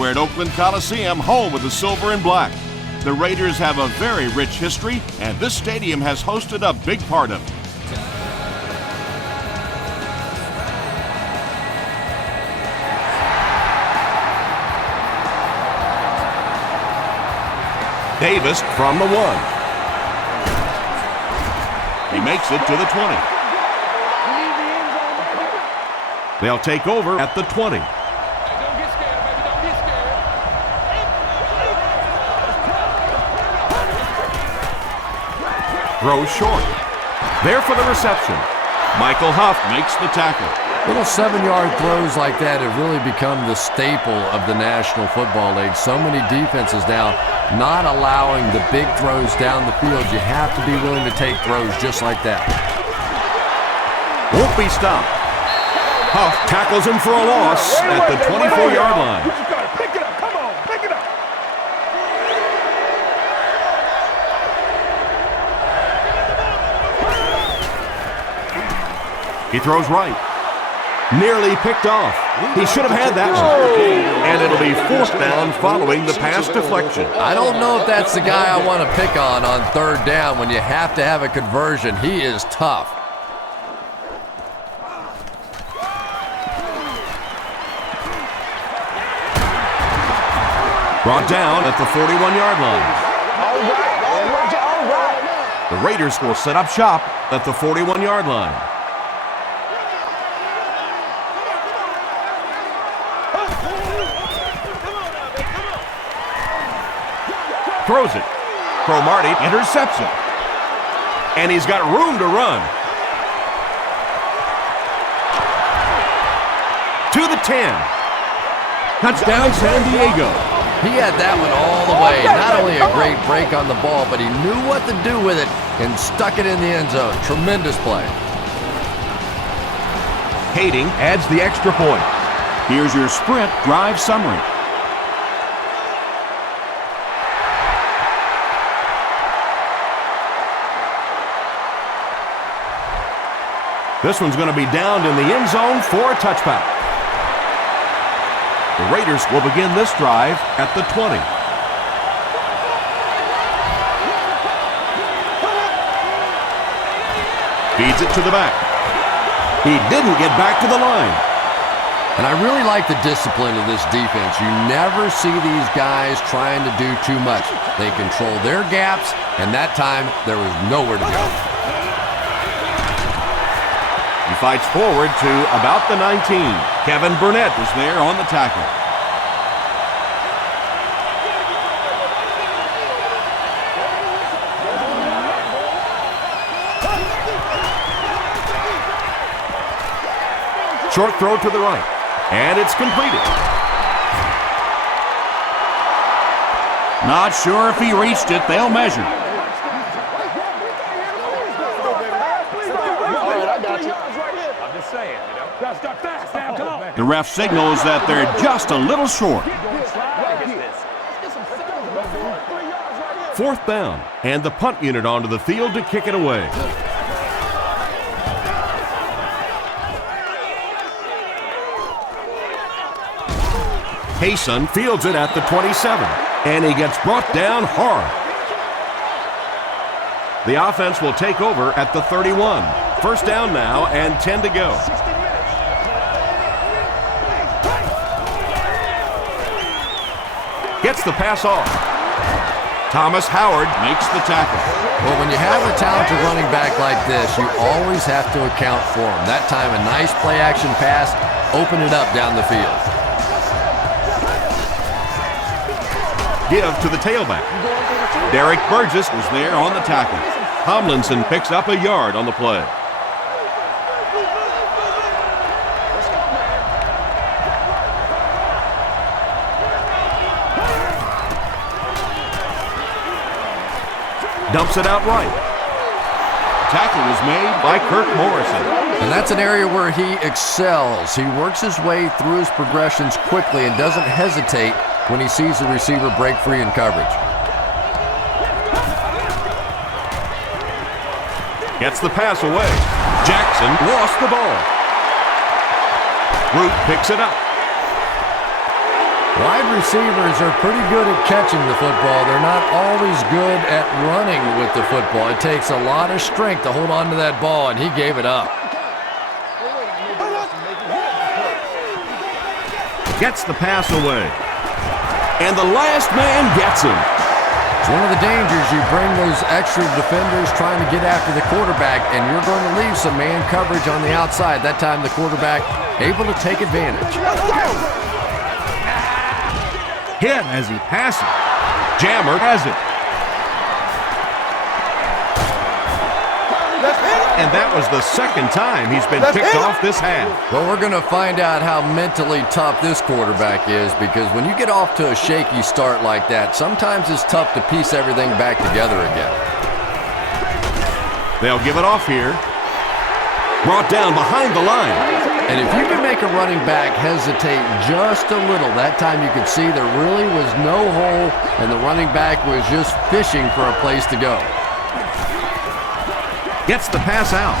We're at Oakland Coliseum, home of the silver and black. The Raiders have a very rich history, and this stadium has hosted a big part of it. Davis from the 1. He makes it to the 20. They'll take over at the 20. Throws short. There for the reception. Michael Huff makes the tackle. Little 7-yard throws like that have really become the staple of the National Football League. So many defenses now not allowing the big throws down the field. You have to be willing to take throws just like that. Won't be stopped. Huff tackles him for a loss at the 24-yard line. Pick it up, come on, pick it up. He throws right. Nearly picked off. He should have had that one. And it'll be 4th down following the pass deflection. I don't know if that's the guy I want to pick on 3rd down when you have to have a conversion. He is tough. Brought down at the 41-yard line. The Raiders will set up shop at the 41-yard line. Throws it. Cromartie intercepts it. And he's got room to run. To the 10. Touchdown, San Diego. He had that one all the way. Not only a great break on the ball, but he knew what to do with it and stuck it in the end zone. Tremendous play. Kading adds the extra point. Here's your sprint drive summary. This one's going to be downed in the end zone for a touchback. The Raiders will begin this drive at the 20. Feeds it to the back. He didn't get back to the line. And I really like the discipline of this defense. You never see these guys trying to do too much. They control their gaps, and that time there was nowhere to go. He fights forward to about the 19. Kevin Burnett is there on the tackle. Short throw to the right, and it's completed. Not sure if he reached it. They'll measure. The ref signals that they're just a little short. 4th down, and the punt unit onto the field to kick it away. Hayson fields it at the 27, and he gets brought down hard. The offense will take over at the 31. 1st down now, and 10 to go. Gets the pass off. Thomas Howard makes the tackle. Well, when you have a talented running back like this, you always have to account for him. That time, a nice play-action pass, open it up down the field. Give to the tailback. Derek Burgess was there on the tackle. Tomlinson picks up a yard on the play. Dumps it out right. Tackle was made by Kirk Morrison. And that's an area where he excels. He works his way through his progressions quickly and doesn't hesitate when he sees the receiver break free in coverage. Gets the pass away. Jackson lost the ball. Root picks it up. Wide receivers are pretty good at catching the football. They're not always good at running with the football. It takes a lot of strength to hold on to that ball, and he gave it up. Gets the pass away. And the last man gets him. It's one of the dangers. You bring those extra defenders trying to get after the quarterback, and you're going to leave some man coverage on the outside. That time the quarterback able to take advantage. Hit as he passes. Jammer has it. And that was the second time he's been picked off this half. Well, we're going to find out how mentally tough this quarterback is, because when you get off to a shaky start like that, sometimes it's tough to piece everything back together again. They'll give it off here. Brought down behind the line. And if you can make a running back hesitate just a little, that time you could see there really was no hole, and the running back was just fishing for a place to go. Gets the pass out.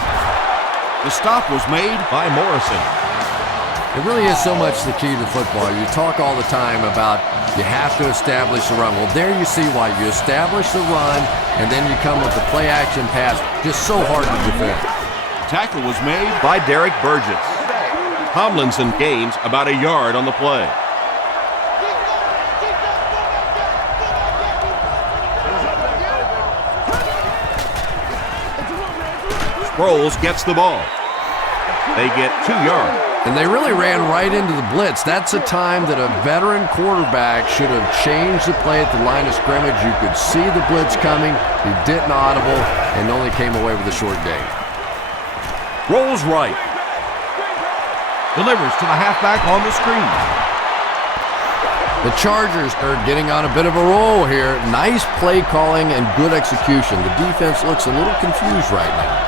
The stop was made by Morrison. It really is so much the key to football. You talk all the time about you have to establish the run. Well, there you see why. You establish the run, and then you come with the play-action pass. Just so hard to defend. Tackle was made by Derek Burgess. Tomlinson gains about a yard on the play. Sproles gets the ball. They get 2 yards. And they really ran right into the blitz. That's a time that a veteran quarterback should have changed the play at the line of scrimmage. You could see the blitz coming. He didn't audible and only came away with a short gain. Rolls right. Delivers to the halfback on the screen. The Chargers are getting on a bit of a roll here. Nice play calling and good execution. The defense looks a little confused right now.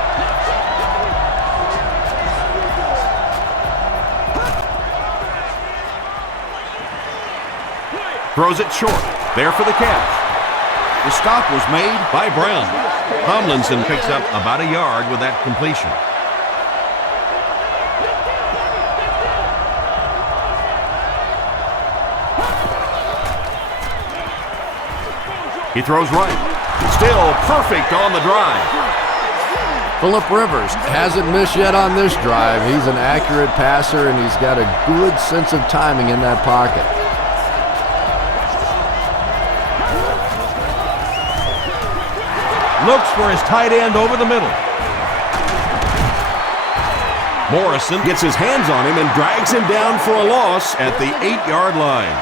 Throws it short. There for the catch. The stop was made by Brown. Tomlinson picks up about a yard with that completion. He throws right. Still perfect on the drive. Phillip Rivers hasn't missed yet on this drive. He's an accurate passer, and he's got a good sense of timing in that pocket. Looks for his tight end over the middle. Morrison gets his hands on him and drags him down for a loss at the 8-yard line.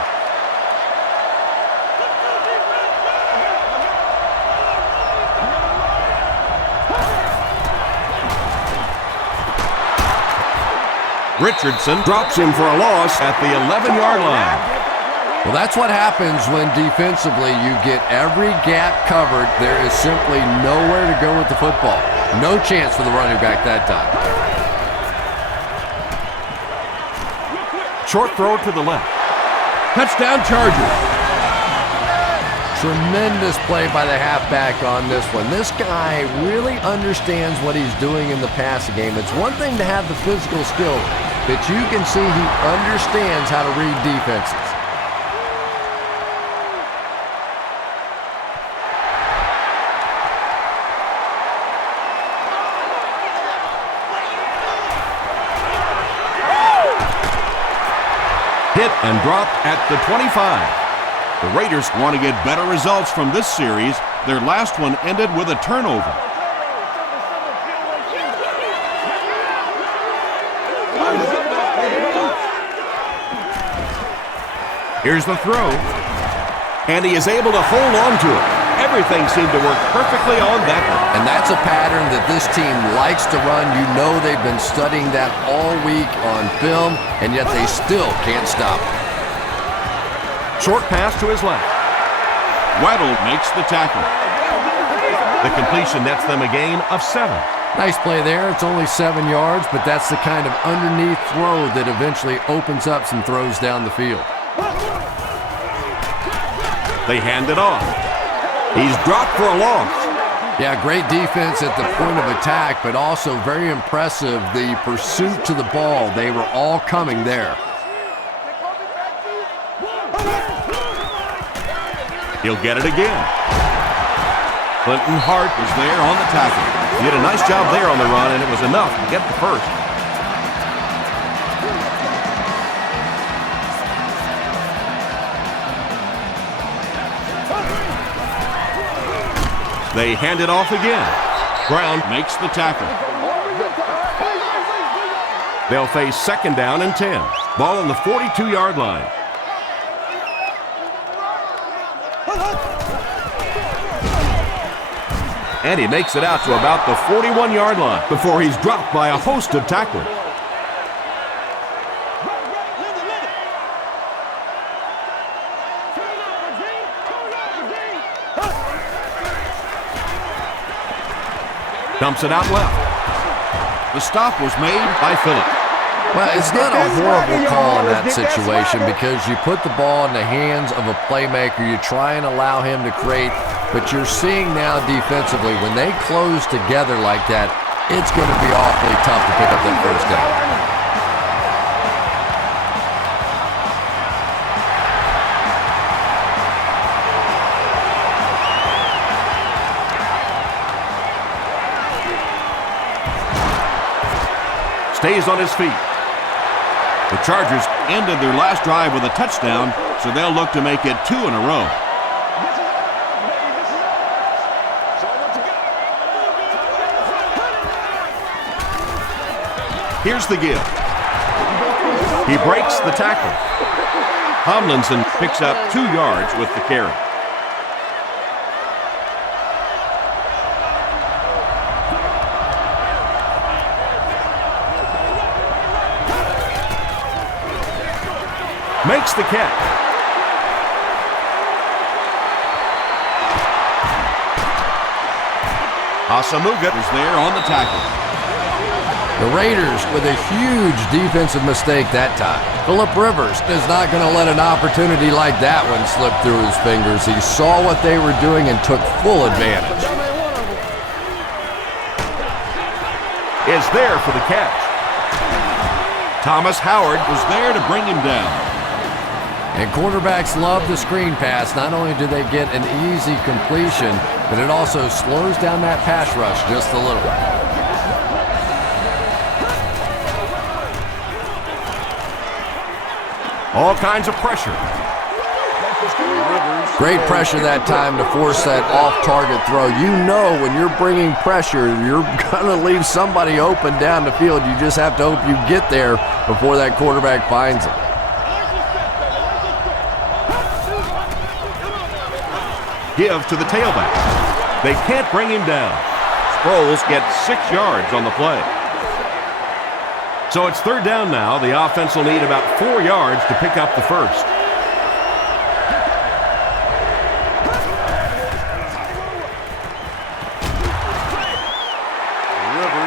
Richardson drops him for a loss at the 11-yard line. Well, that's what happens when defensively you get every gap covered. There is simply nowhere to go with the football. No chance for the running back that time. Short throw to the left. Touchdown Chargers. Tremendous play by the halfback on this one. This guy really understands what he's doing in the passing game. It's one thing to have the physical skill, but you can see he understands how to read defenses. Hit and dropped at the 25. The Raiders want to get better results from this series. Their last one ended with a turnover. Here's the throw. And he is able to hold on to it. Everything seemed to work perfectly on that one. And that's a pattern that this team likes to run. You know they've been studying that all week on film, and yet they still can't stop it. Short pass to his left. Weddle makes the tackle. The completion nets them a gain of 7. Nice play there. It's only 7 yards, but that's the kind of underneath throw that eventually opens up some throws down the field. They hand it off. He's dropped for a loss. Yeah, great defense at the point of attack, but also very impressive the pursuit to the ball. They were all coming there. He'll get it again. Clinton Hart was there on the tackle. He did a nice job there on the run, and it was enough to get the first. They hand it off again. Brown makes the tackle. They'll face 2nd down and 10. Ball on the 42-yard line. And he makes it out to about the 41-yard line before he's dropped by a host of tacklers. Dumps it out left. The stop was made by Phillips. Well, it's not a horrible call in that situation because you put the ball in the hands of a playmaker. You try and allow him to create, but you're seeing now defensively, when they close together like that, it's going to be awfully tough to pick up that first down. Stays on his feet. The Chargers ended their last drive with a touchdown, so they'll look to make it 2 in a row. Here's the give. He breaks the tackle. Tomlinson picks up 2 yards with the carry. Makes the catch. Asamuga is there on the tackle. The Raiders with a huge defensive mistake that time. Phillip Rivers is not going to let an opportunity like that one slip through his fingers. He saw what they were doing and took full advantage. Is there for the catch. Thomas Howard was there to bring him down. And quarterbacks love the screen pass. Not only do they get an easy completion, but it also slows down that pass rush just a little. All kinds of pressure. Great pressure that time to force that off-target throw. You know when you're bringing pressure, you're going to leave somebody open down the field. You just have to hope you get there before that quarterback finds it. Give to the tailback. They can't bring him down. Sproles gets 6 yards on the play. So it's 3rd down now. The offense will need about 4 yards to pick up the first.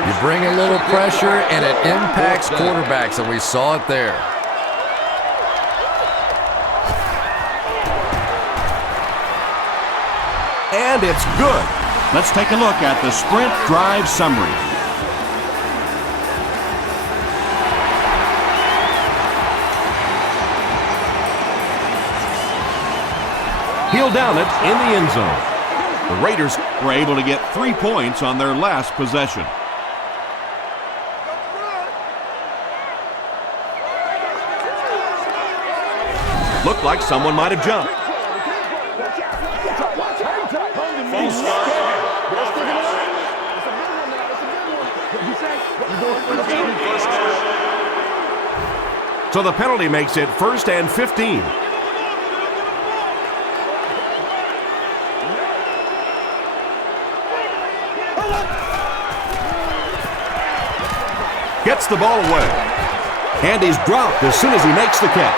You bring a little pressure and it impacts quarterbacks, and we saw it there. And it's good. Let's take a look at the sprint drive summary. He'll down it in the end zone. The Raiders were able to get 3 points on their last possession. Looked like someone might have jumped. So the penalty makes it 1st and 15. Gets the ball away. And he's dropped as soon as he makes the catch.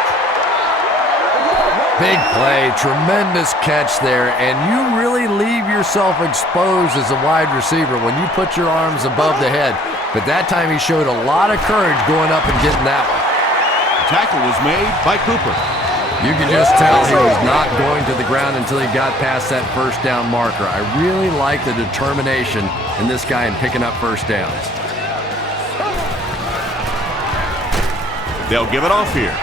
Big play, tremendous catch there, and you really leave yourself exposed as a wide receiver when you put your arms above the head. But that time he showed a lot of courage going up and getting that one. The tackle was made by Cooper. You could just tell he was not going to the ground until he got past that first down marker. I really like the determination in this guy in picking up first downs. They'll give it off here.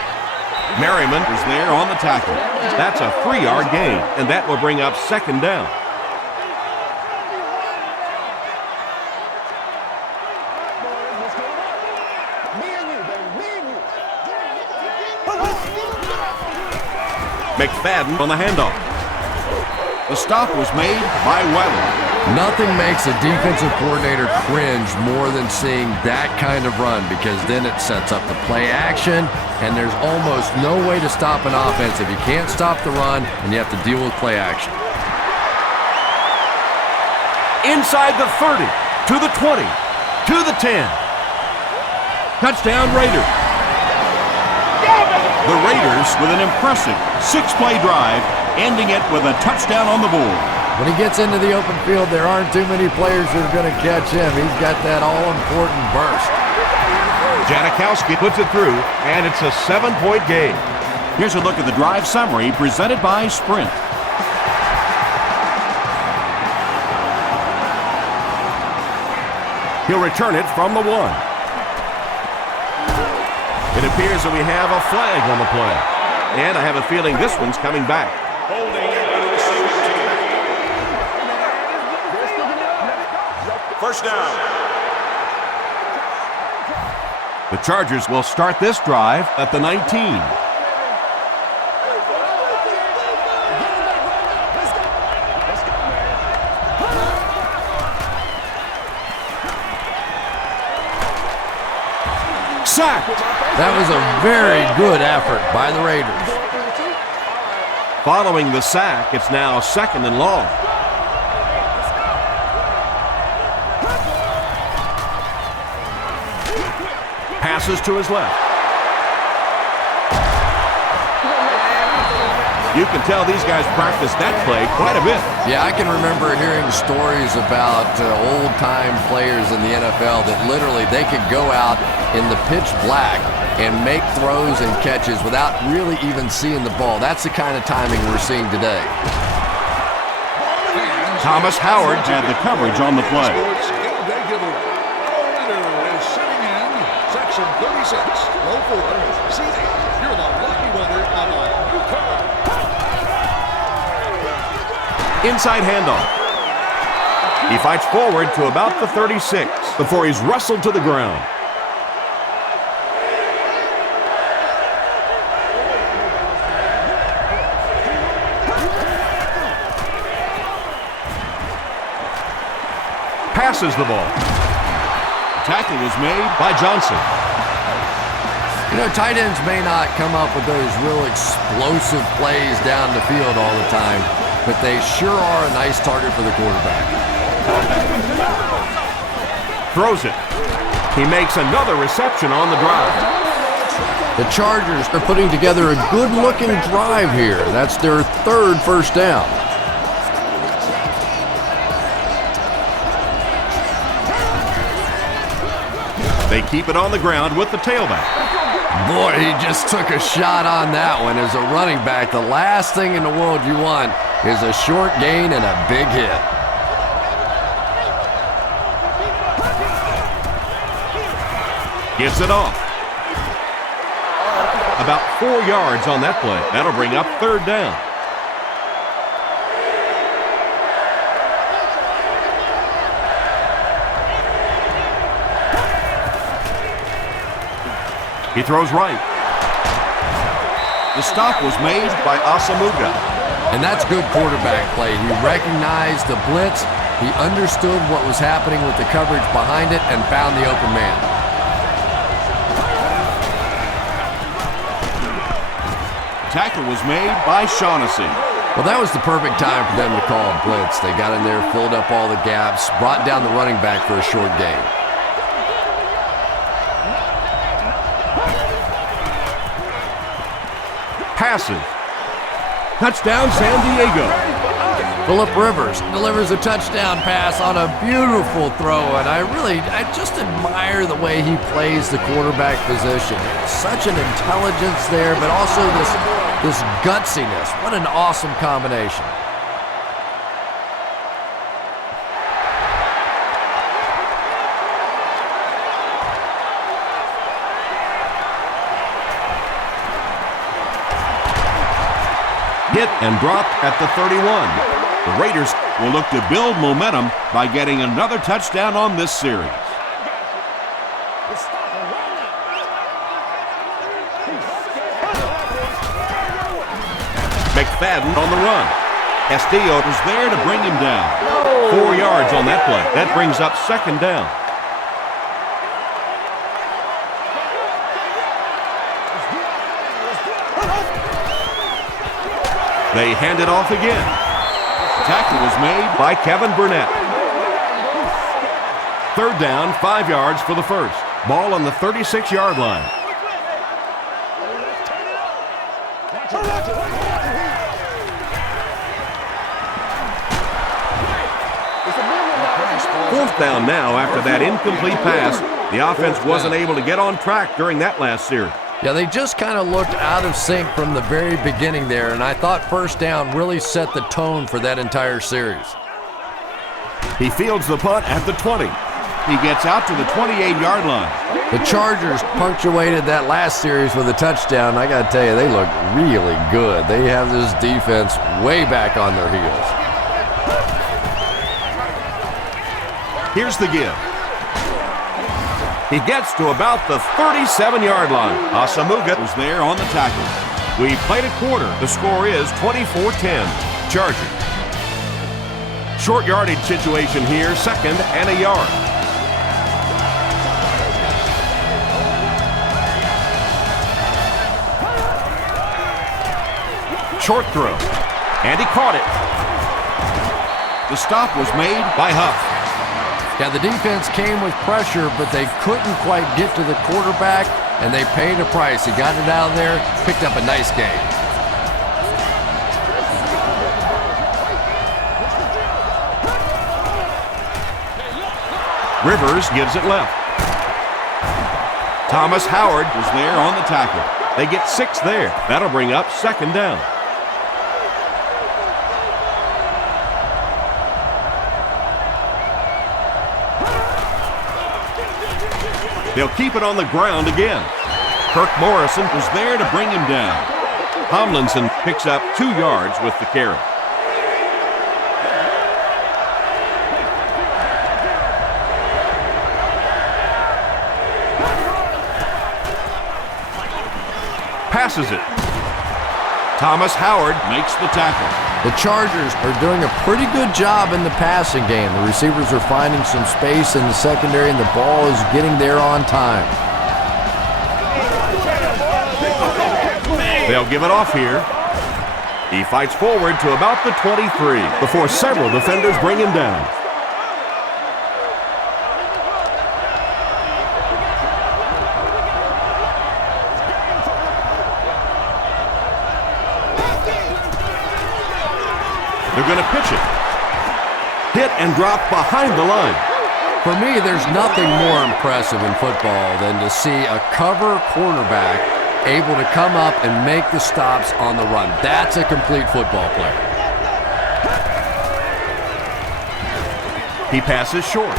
Merriman is there on the tackle. That's a 3-yard gain, and that will bring up second down. McFadden on the handoff. The stop was made by Weller. Nothing makes a defensive coordinator cringe more than seeing that kind of run, because then it sets up the play action, and there's almost no way to stop an offense if you can't stop the run and you have to deal with play action. Inside the 30, to the 20, to the 10. Touchdown Raiders. The Raiders with an impressive 6-play drive, ending it with a touchdown on the board. When he gets into the open field, there aren't too many players who are going to catch him. He's got that all-important burst. Janikowski puts it through, and it's a 7-point game. Here's a look at the drive summary presented by Sprint. He'll return it from the 1. It appears that we have a flag on the play, and I have a feeling this one's coming back. First down. The Chargers will start this drive at the 19. Sacked. That was a very good effort by the Raiders. Following the sack, it's now 2nd and long. Passes to his left. You can tell these guys practice that play quite a bit. Yeah, I can remember hearing stories about old-time players in the NFL that literally they could go out in the pitch black and make throws and catches without really even seeing the ball. That's the kind of timing we're seeing today. Thomas Howard had the coverage on the play. Section 36, row 4, CD. You're the lucky winner of a new car. Inside handoff. He fights forward to about the 36 before he's wrestled to the ground. Passes the ball. Tackle was made by Johnson. You know, tight ends may not come up with those real explosive plays down the field all the time, but they sure are a nice target for the quarterback. Throws it. He makes another reception on the drive. The Chargers are putting together a good-looking drive here. That's their 3rd first down. They keep it on the ground with the tailback. Boy, he just took a shot on that one. As a running back, the last thing in the world you want is a short gain and a big hit. Gives it off. About 4 yards on that play. That'll bring up 3rd down. He throws right. The stop was made by Asamuga. And that's good quarterback play. He recognized the blitz, he understood what was happening with the coverage behind it, and found the open man. Tackle was made by Shaughnessy. Well, that was the perfect time for them to call a blitz. They got in there, filled up all the gaps, brought down the running back for a short gain. Passes. Touchdown, San Diego. Phillip Rivers delivers a touchdown pass on a beautiful throw, and I just admire the way he plays the quarterback position. Such an intelligence there, but also this gutsiness. What an awesome combination. Hit and dropped at the 31. The Raiders will look to build momentum by getting another touchdown on this series. McFadden on the run. Castillo is there to bring him down. 4 yards on that play. That brings up second down. They hand it off again. Tackle was made by Kevin Burnett. Third down, 5 yards for the first. Ball on the 36-yard line. Fourth down now after that incomplete pass. The offense wasn't able to get on track during that last series. Yeah, they just kind of looked out of sync from the very beginning there, and I thought first down really set the tone for that entire series. He fields the punt at the 20. He gets out to the 28-yard line. The Chargers punctuated that last series with a touchdown. I got to tell you, they look really good. They have this defense way back on their heels. Here's the give. He gets to about the 37-yard line. Asamuga was there on the tackle. We played a quarter. The score is 24-10. Chargers. Short yardage situation here, second and a yard. Short throw. And he caught it. The stop was made by Huff. Yeah, the defense came with pressure, but they couldn't quite get to the quarterback, and they paid a price. He got it out of there, picked up a nice gain. Rivers gives it left. Thomas Howard was there on the tackle. They get 6 there. That'll bring up second down. They'll keep it on the ground again. Kirk Morrison was there to bring him down. Tomlinson picks up 2 yards with the carry. Passes it. Thomas Howard makes the tackle. The Chargers are doing a pretty good job in the passing game. The receivers are finding some space in the secondary, and the ball is getting there on time. They'll give it off here. He fights forward to about the 23 before several defenders bring him down. They're going to pitch it. Hit and drop behind the line. For me, there's nothing more impressive in football than to see a cover quarterback able to come up and make the stops on the run. That's a complete football player. He passes short.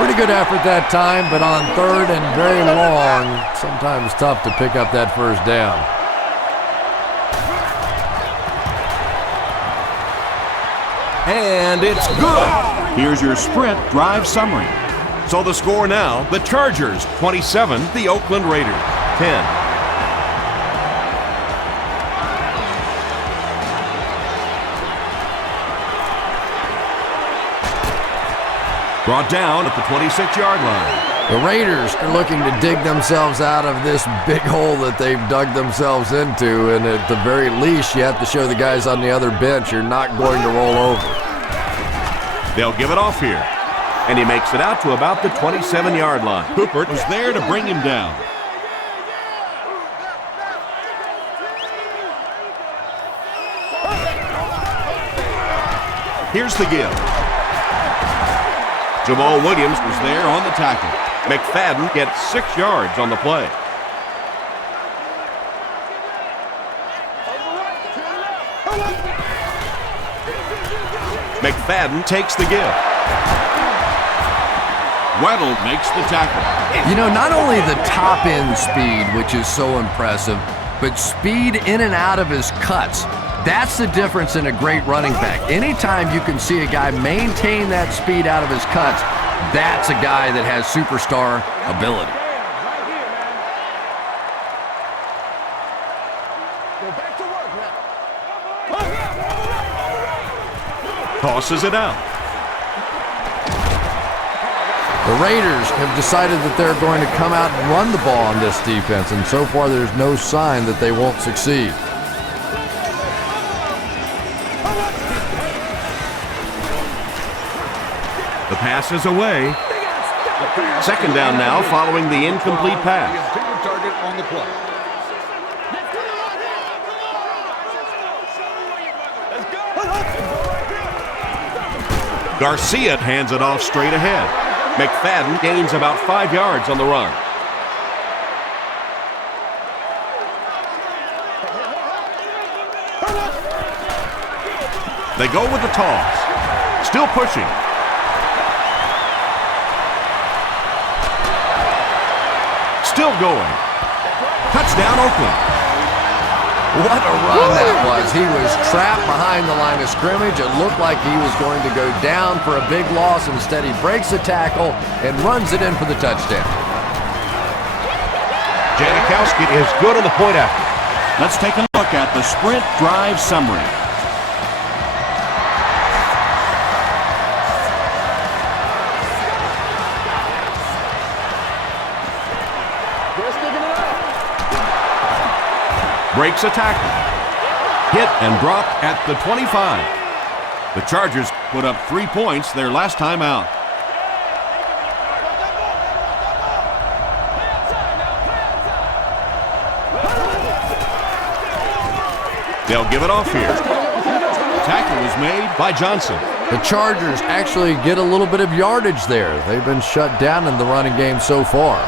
Pretty good effort that time, but on third and very long, sometimes tough to pick up that first down. And it's good. Here's your sprint drive summary. So the score now, the Chargers 27, the Oakland Raiders 10. Brought down at the 26-yard line. The Raiders are looking to dig themselves out of this big hole that they've dug themselves into, and at the very least, you have to show the guys on the other bench you're not going to roll over. They'll give it off here, and he makes it out to about the 27-yard line. Cooper was there to bring him down. Here's the give. Jamal Williams was there on the tackle. McFadden gets 6 yards on the play. McFadden takes the give. Weddle makes the tackle. You know, not only the top-end speed, which is so impressive, but speed in and out of his cuts. That's the difference in a great running back. Anytime you can see a guy maintain that speed out of his cuts, that's a guy that has superstar ability. Tosses it out. The Raiders have decided that they're going to come out and run the ball on this defense, and so far there's no sign that they won't succeed. The pass is away. Second down now following the incomplete pass. Intended target on the play. Garcia hands it off straight ahead. McFadden gains about 5 yards on the run. They go with the toss. Still pushing. Still going. Touchdown, Oakland. What a run that was. He was trapped behind the line of scrimmage. It looked like he was going to go down for a big loss. Instead, he breaks the tackle and runs it in for the touchdown. Janikowski is good on the point after. Let's take a look at the sprint drive summary. Breaks a tackle. Hit and dropped at the 25. The Chargers Put up 3 points their last time out. They'll give it off here. Tackle was made By Johnson. The Chargers actually get a little bit of yardage there. They've been shut down in the running game so far.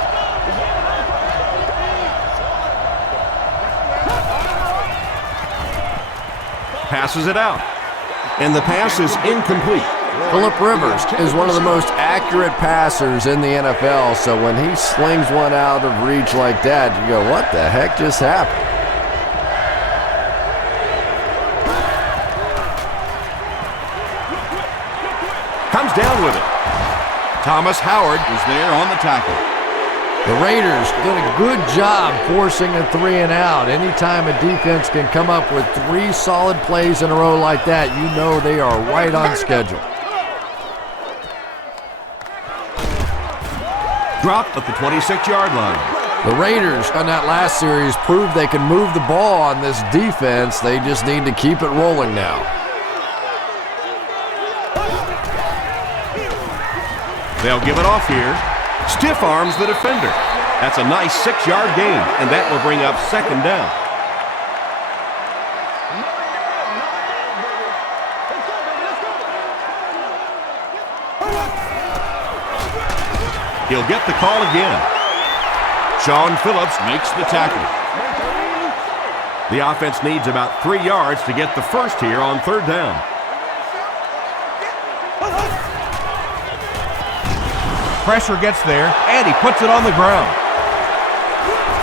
Passes it out. And the pass is incomplete. Phillip Rivers is one of the most accurate passers in the NFL, so when he slings one out of reach like that, you go, what the heck just happened? Comes down with it. Thomas Howard was there on the tackle. The Raiders did a good job forcing a 3 and out. Anytime a defense can come up with 3 solid plays in a row like that, you know they are right on schedule. dropped at the 26-yard line. The Raiders on that last series proved they can move the ball on this defense. They just need to keep it rolling now. They'll give it off here. Stiff arms the defender. That's a nice 6-yard gain, and that will bring up second down. He'll get the call again. Sean Phillips makes the tackle. The offense needs about 3 yards to get the first here on third down. Pressure gets there, and he puts it on the ground.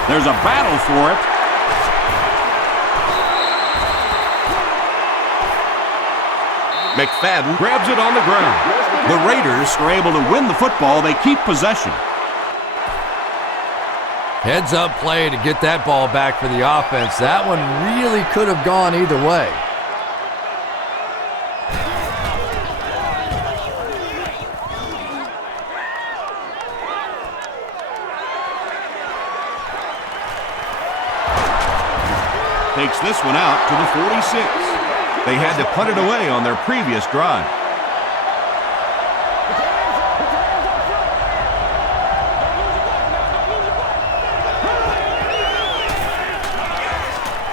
There's a battle for it. McFadden grabs it on the ground. The Raiders are able to win the football. They keep possession. Heads up play to get that ball back for the offense. That one really could have gone either way. Takes this one out to the 46. They had to punt it away on their previous drive.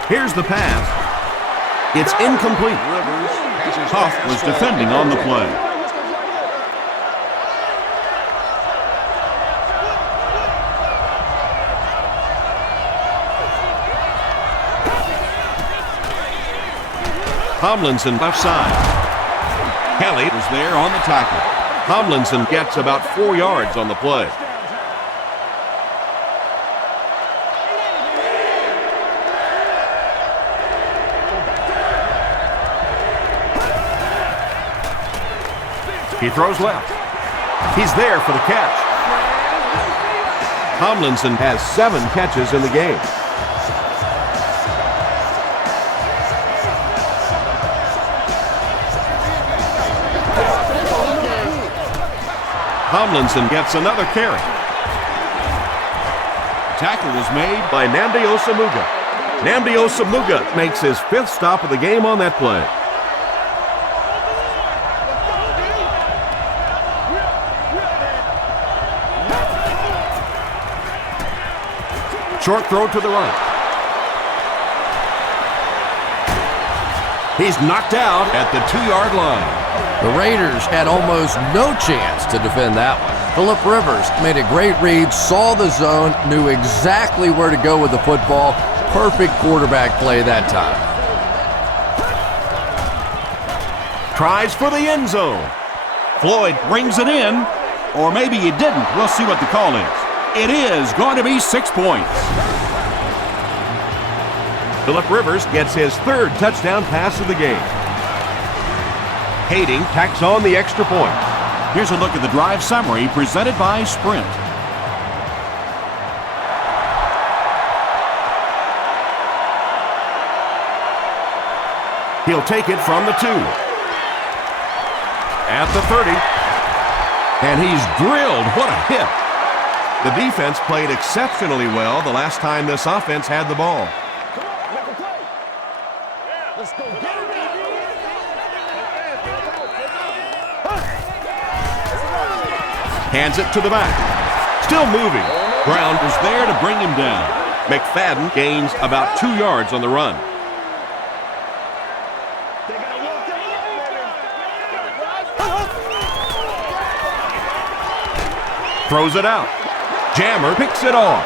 Here's the pass. It's incomplete. Huff was defending on the play. Tomlinson left side. Kelly Was there on the tackle. Tomlinson gets about 4 yards on the play. He throws left. He's there for the catch. Tomlinson has 7 catches in the game. Tomlinson gets another carry. Tackle was made By Nnamdi Osamuga. Nnamdi Osamuga makes his 5th stop of the game on that play. Short throw to the right. He's knocked out at the 2-yard line. The Raiders had almost no chance to defend that one. Phillip Rivers made a great read, saw the zone, knew exactly where to go with the football. Perfect quarterback play that time. Tries for the end zone. Floyd brings it in, or maybe he didn't. We'll see what the call is. It is going to be 6 points. Phillip Rivers gets his 3rd touchdown pass of the game. Hayden tacks on the extra point. Here's a look at the drive summary presented by Sprint. He'll take it from the 2. At the 30. And he's drilled. What a hit. The defense played exceptionally well the last time this offense had the ball. Hands it to the back. Still moving. Brown is there to bring him down. McFadden gains about 2 yards on the run. Throws it out. Jammer picks it off.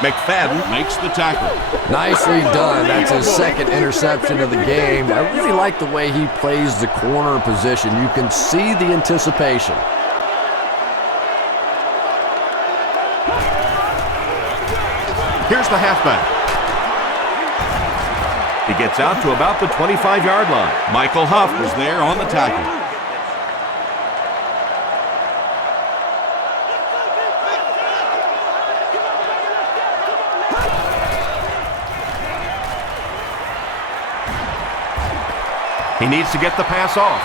McFadden makes the tackle. Nicely done. That's his 2nd interception of the game. I really like the way he plays the corner position. You can see the anticipation. Here's the halfback. He gets out to about the 25-yard line. Michael Huff was there on the tackle. He needs to get the pass off.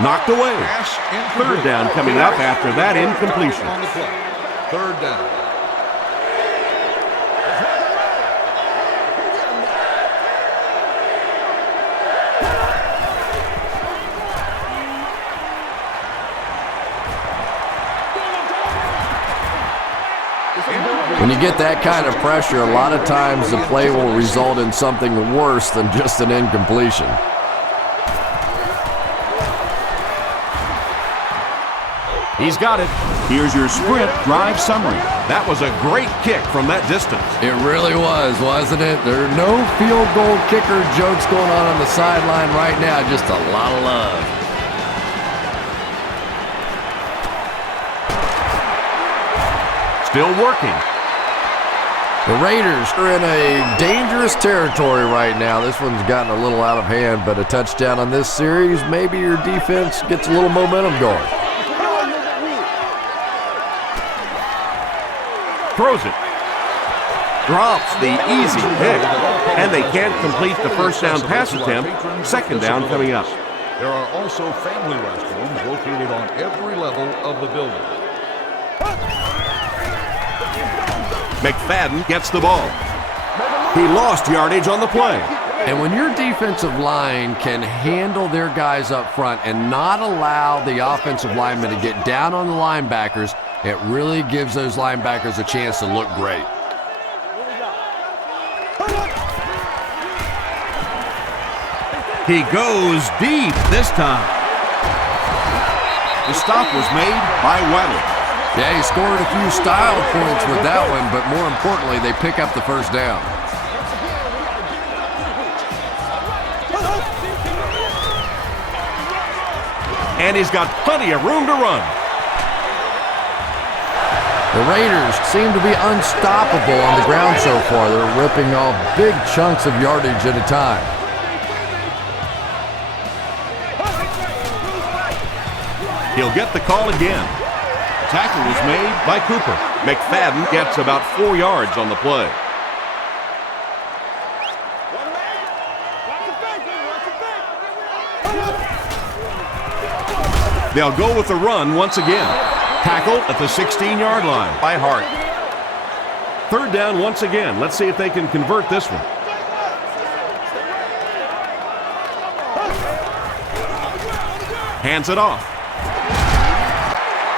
Knocked away. 3rd down coming up after that incompletion. On the play. 3rd down. When you get that kind of pressure, a lot of times the play will result in something worse than just an incompletion. He's got it. Here's your Sprint drive summary. That was a great kick from that distance. It really was, wasn't it? There are no field goal kicker jokes going on the sideline right now, just a lot of love. Still working. The Raiders are in a dangerous territory right now. This one's gotten a little out of hand, but a touchdown on this series, maybe your defense gets a little momentum going. Throws it. Drops the easy pick. And they can't complete the 1st down pass attempt. 2nd down coming up. There are also family restrooms located on every level of the building. McFadden gets the ball. He lost yardage on the play. And when your defensive line can handle their guys up front and not allow the offensive linemen to get down on the linebackers, it really gives those linebackers a chance to look great. He goes deep this time. The stop was made by Weddle. Yeah, he scored a few style points with that one, but more importantly, they pick up the 1st down. And he's got plenty of room to run. The Raiders seem to be unstoppable on the ground so far. They're ripping off big chunks of yardage at a time. He'll get the call again. Tackle was made. By Cooper. McFadden gets about 4 yards on the play. They'll go with the run once again. Tackled at the 16-yard line by Hart. Third down once again. Let's see if they can convert this one. Hands it off.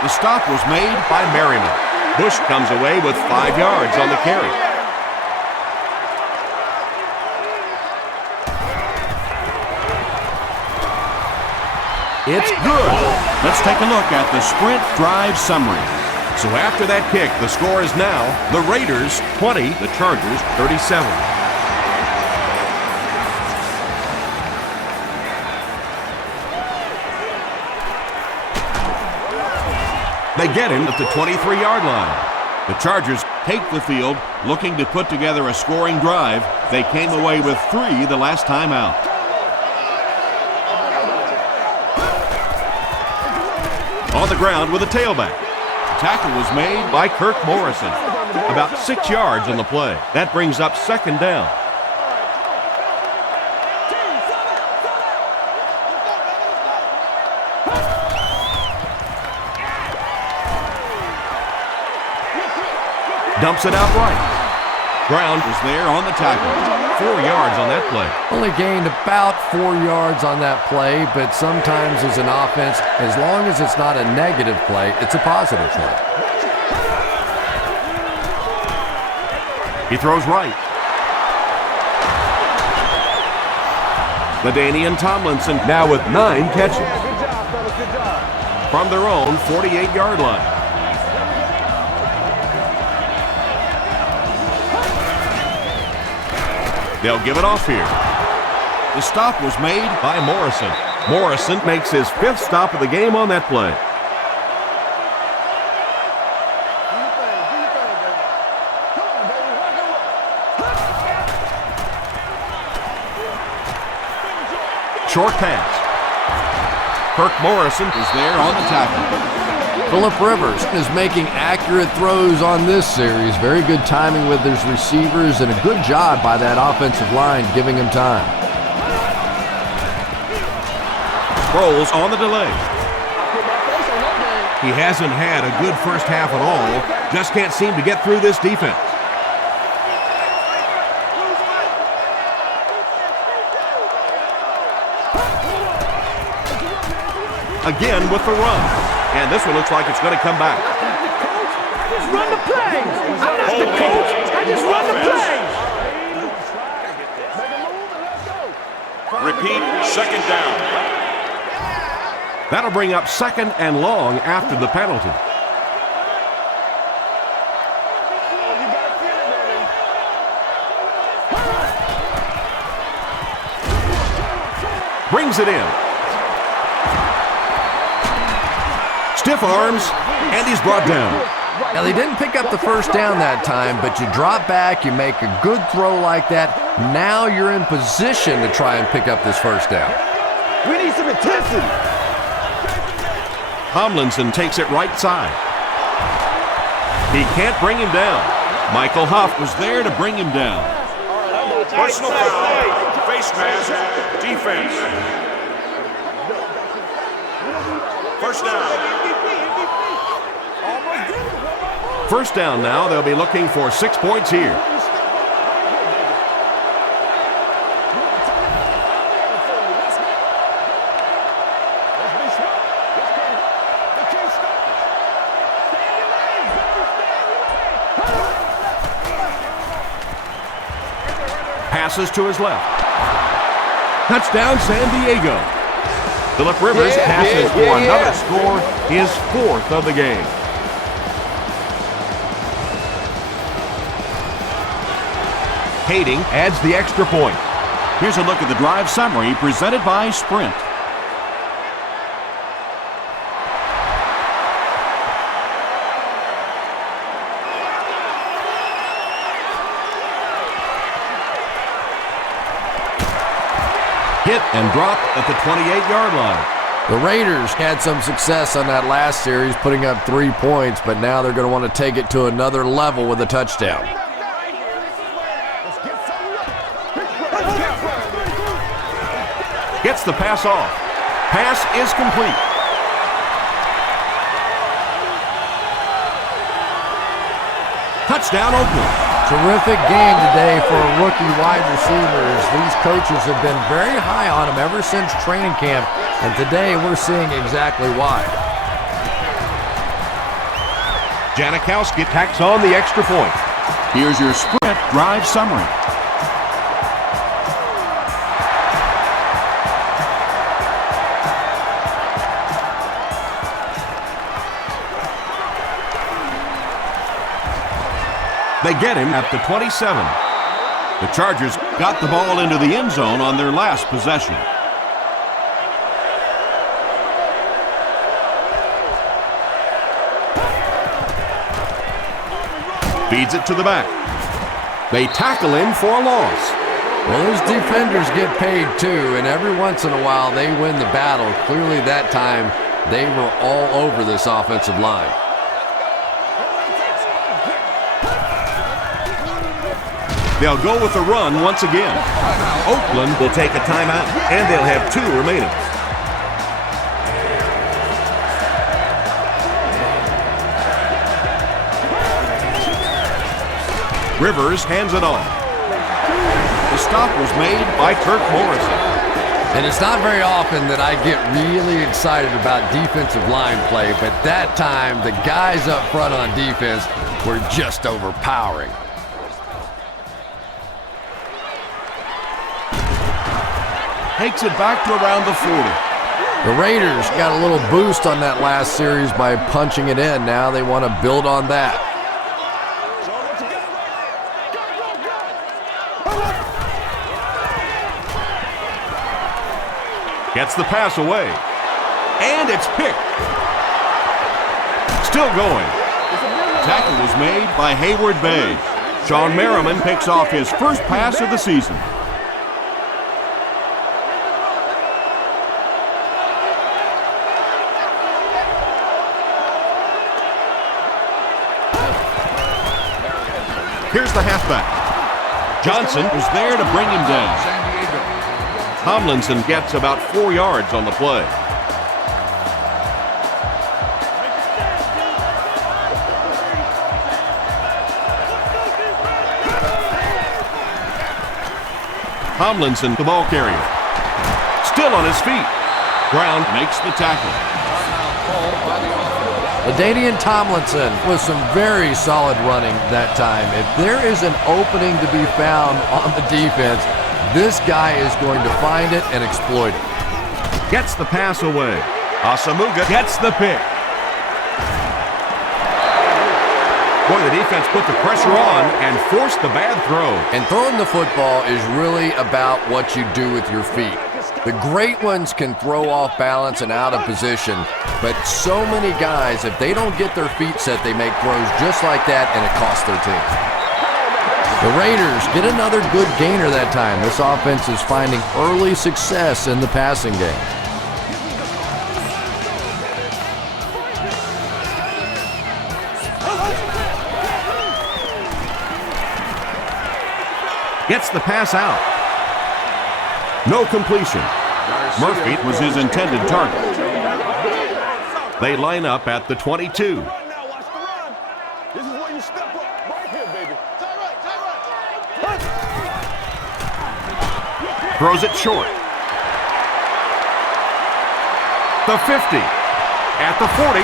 The stop was made By Merriman. Bush comes away with 5 yards on the carry. It's good. Let's take a look at the sprint drive summary. So after that kick, the score is now the Raiders 20, the Chargers 37. They get him at the 23-yard line. The Chargers take the field, looking to put together a scoring drive. They came away with 3 the last time out. On the ground with a tailback. Tackle was made. By Kirk Morrison. About 6 yards on the play. That brings up second down. Dumps it out right. Brown Was there on the tackle. 4 yards on that play. Only gained about 4 yards on that play, but sometimes as an offense, as long as it's not a negative play, it's a positive play. He throws right. LaDainian Tomlinson now with 9 catches. From their own 48-yard line. They'll give it off here. The stop was made. By Morrison. Morrison makes his 5th stop of the game on that play. Short pass. Kirk Morrison Was there on the tackle. Phillip Rivers is making accurate throws on this series. Very good timing with his receivers and a good job by that offensive line giving him time. Sproles on the delay. He hasn't had a good first half at all. Just can't seem to get through this defense. Again with the run. And this one looks like it's going to come back. Just run the play. I'm not the coach. I just run the play. Repeat, second down. That'll bring up second and long after the penalty. Brings it in. Stiff arms, and he's brought down. Now, they didn't pick up the first down that time, but you drop back, you make a good throw like that. Now you're in position to try and pick up this first down. We need some intensity. Tomlinson takes it right side. He can't bring him down. Michael Huff Was there to bring him down. Personal foul, face mask, defense. First down. First down now. They'll be looking for 6 points here. Passes to his left. Touchdown, San Diego. Phillip Rivers passes for another score, his 4th of the game. Kading adds the extra point. Here's a look at the drive summary presented by Sprint. Hit and dropped at the 28-yard line. The Raiders had some success on that last series, putting up 3 points, but now they're going to want to take it to another level with a touchdown. Gets the pass off. Pass is complete. Touchdown, Oakland. Terrific game today for rookie wide receivers. These coaches have been very high on them ever since training camp, and today we're seeing exactly why. Janikowski tacks on the extra point. Here's your sprint drive summary. They get him at the 27. The Chargers got the ball into the end zone on their last possession. Feeds it to the back. They tackle him for a loss. Well, those defenders get paid too, and every once in a while they win the battle. Clearly that time they were all over this offensive line. They'll go with the run once again. Oakland will take a timeout, and they'll have 2 remaining. Rivers hands it off. The stop was made by Kirk Morrison. And it's not very often that I get really excited about defensive line play, but that time the guys up front on defense were just overpowering. Takes it back to around the 40. The Raiders got a little boost on that last series by punching it in. Now they want to build on that. Gets the pass away. And it's picked. Still going. Tackle was made by Hayward Bay. Sean Merriman picks off his first pass of the season. Here's the halfback. Johnson was there to bring him down. Tomlinson gets about 4 yards on the play. Tomlinson, the ball carrier. Still on his feet. Brown makes the tackle. LaDainian Tomlinson with some very solid running that time. If there is an opening to be found on the defense, this guy is going to find it and exploit it. Gets the pass away. Asamuga gets the pick. Boy, the defense put the pressure on and forced the bad throw. And throwing the football is really about what you do with your feet. The great ones can throw off balance and out of position, but so many guys, if they don't get their feet set, they make throws just like that, and it costs their team. The Raiders get another good gainer that time. This offense is finding early success in the passing game. Gets the pass out. No completion. Murphy was his intended target. They line up at the 22. Throws it short. The 50. At the 40.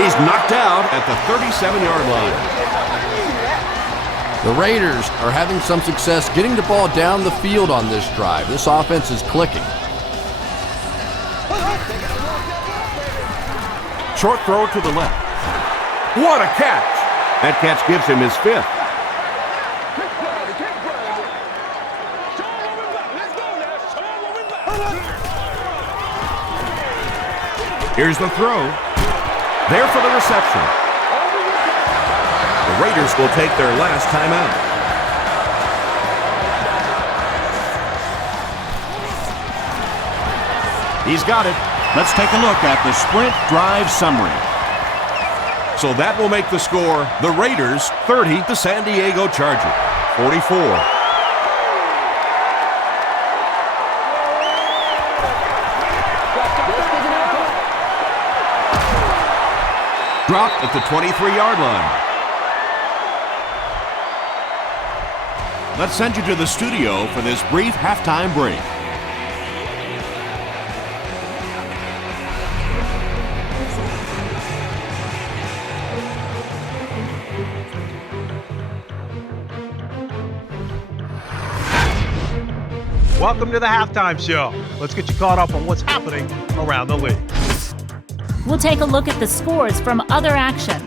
He's knocked out at the 37-yard line. The Raiders are having some success getting the ball down the field on this drive. This offense is clicking. Short throw to the left. What a catch! That catch gives him his 5th. Here's the throw. There for the reception. The Raiders will take their last timeout. He's got it. Let's take a look at the sprint drive summary. So that will make the score the Raiders 30, the San Diego Chargers 44. Dropped at the 23-yard line. Let's send you to the studio for this brief halftime break. Welcome to the halftime show. Let's get you caught up on what's happening around the league. We'll take a look at the scores from other action.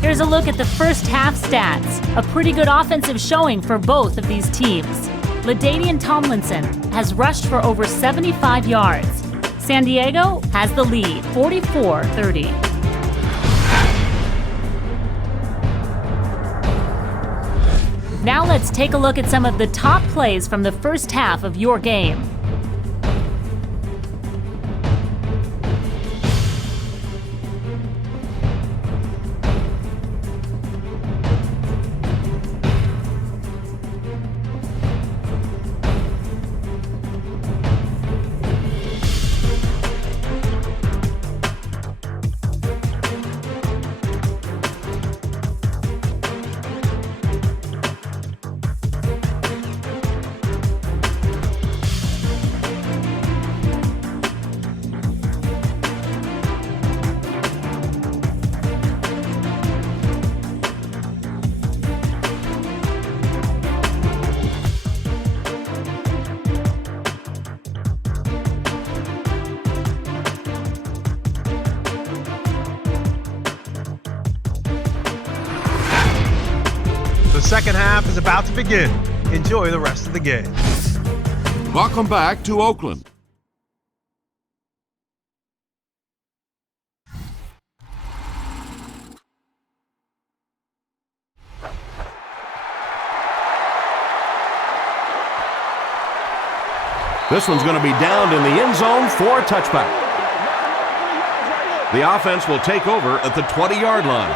Here's a look at the first half stats. A pretty good offensive showing for both of these teams. LaDainian Tomlinson has rushed for over 75 yards. San Diego has the lead, 44-30. Now let's take a look at some of the top plays from the first half of your game. The second half is about to begin. Enjoy the rest of the game. Welcome back to Oakland. This one's going to be downed in the end zone for a touchback. The offense will take over at the 20-yard line.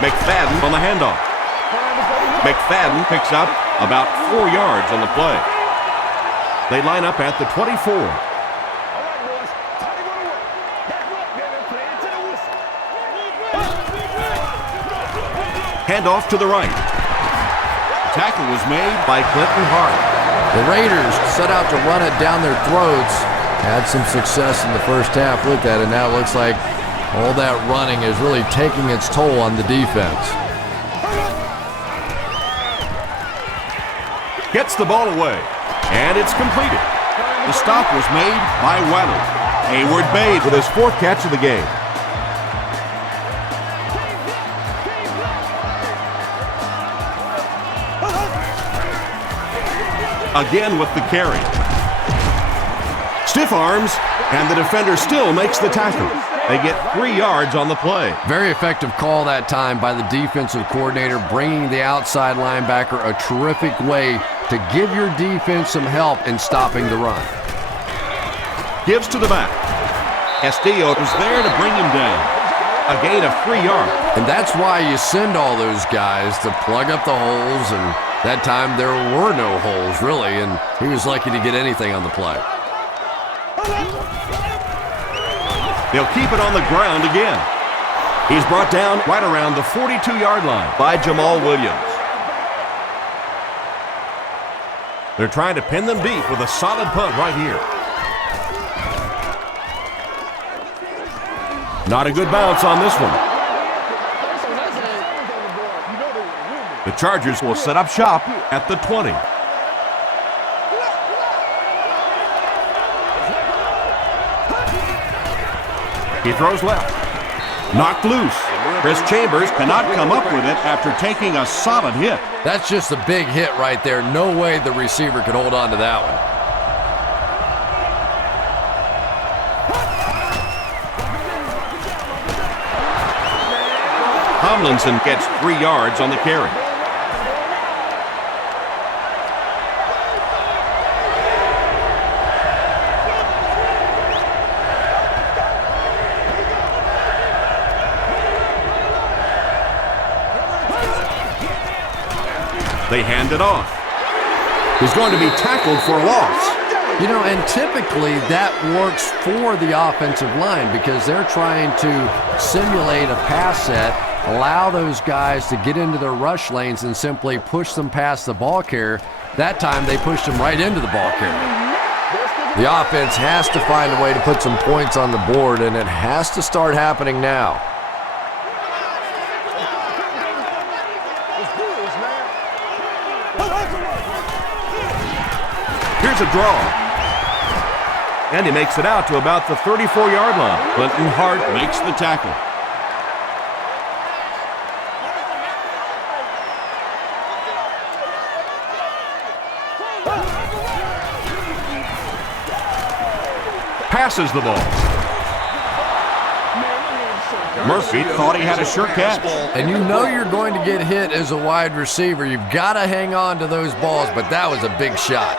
McFadden on the handoff. McFadden picks up about 4 yards on the play. They line up at the 24. Handoff to the right. Tackle was made by Clinton Hart. The Raiders set out to run it down their throats. Had some success in the first half with that, and now it looks like all that running is really taking its toll on the defense. Gets the ball away, and it's completed. The stop was made by Weddle. Hayward Bays with his 4th catch of the game. Again with the carry. Stiff arms, and the defender still makes the tackle. They get 3 yards on the play. Very effective call that time by the defensive coordinator, bringing the outside linebacker a terrific way to give your defense some help in stopping the run. Gives to the back. Castillo is there to bring him down. A gain of 3 yards. And that's why you send all those guys to plug up the holes, and that time there were no holes, really, and he was lucky to get anything on the play. They'll keep it on the ground again. He's brought down right around the 42-yard line by Jamal Williams. They're trying to pin them deep with a solid punt right here. Not a good bounce on this one. The Chargers will set up shop at the 20. He throws left. Knocked loose. Chris Chambers cannot come up with it after taking a solid hit. That's just a big hit right there. No way the receiver could hold on to that one. Tomlinson gets 3 yards on the carry. They hand it off. He's going to be tackled for a loss. You know, and typically that works for the offensive line because they're trying to simulate a pass set, allow those guys to get into their rush lanes and simply push them past the ball carrier. That time they pushed them right into the ball carrier. The offense has to find a way to put some points on the board, and it has to start happening now. Here's a draw. And he makes it out to about the 34-yard line. Clinton Hart makes the tackle. Passes the ball. Murphy thought he had a sure catch. And you know you're going to get hit as a wide receiver. You've got to hang on to those balls, but that was a big shot.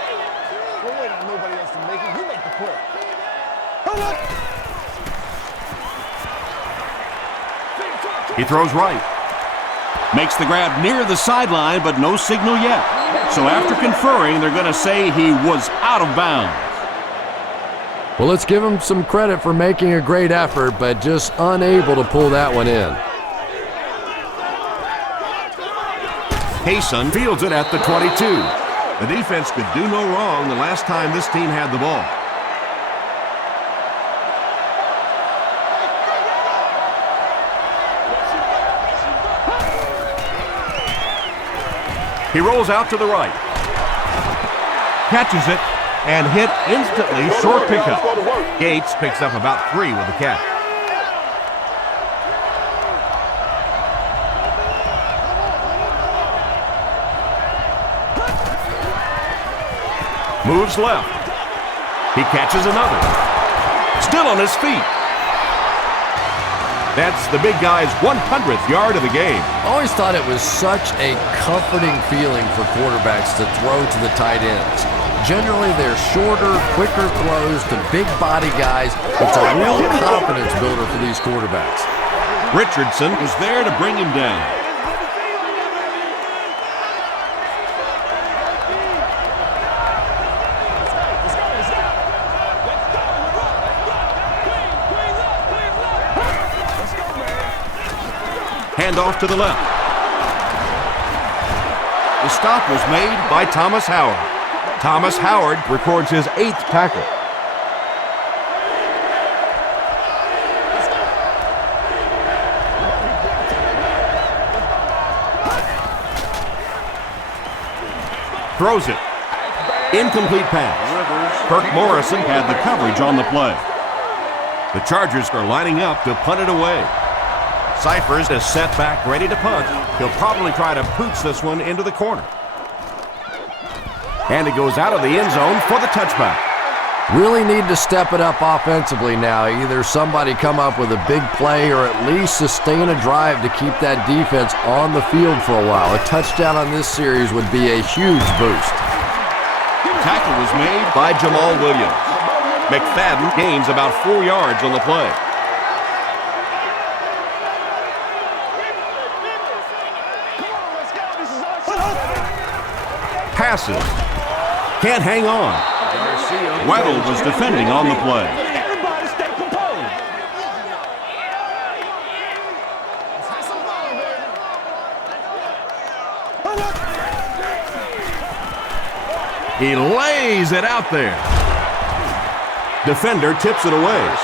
He throws right. Makes the grab near the sideline, but no signal yet. So after conferring, they're going to say he was out of bounds. Well, let's give him some credit for making a great effort, but just unable to pull that one in. Hayson fields it at the 22. The defense could do no wrong the last time this team had the ball. He rolls out to the right. Catches it and hit instantly, short pickup. Gates picks up about 3 with the catch. Moves left. He catches another. Still on his feet. That's the big guy's 100th yard of the game. I always thought it was such a comforting feeling for quarterbacks to throw to the tight ends. Generally, they're shorter, quicker throws to big body guys. It's a real confidence builder for these quarterbacks. Richardson Was there to bring him down. hand off to the left. The stop was made by Thomas Howard. Thomas Howard records his 8th tackle. Throws it. Incomplete pass. Kirk Morrison had the coverage on the play. The Chargers are lining up to punt it away. Cyphers is set back, ready to punt. He'll probably try to pooch this one into the corner. And it goes out of the end zone for the touchback. Really need to step it up offensively now. Either somebody come up with a big play or at least sustain a drive to keep that defense on the field for a while. A touchdown on this series would be a huge boost. Tackle was made by Jamal Williams. McFadden gains about 4 yards on the play. Passes. Can't hang on. Weddle was defending on the play. Everybody stay composed. He lays it out there. Defender tips it away.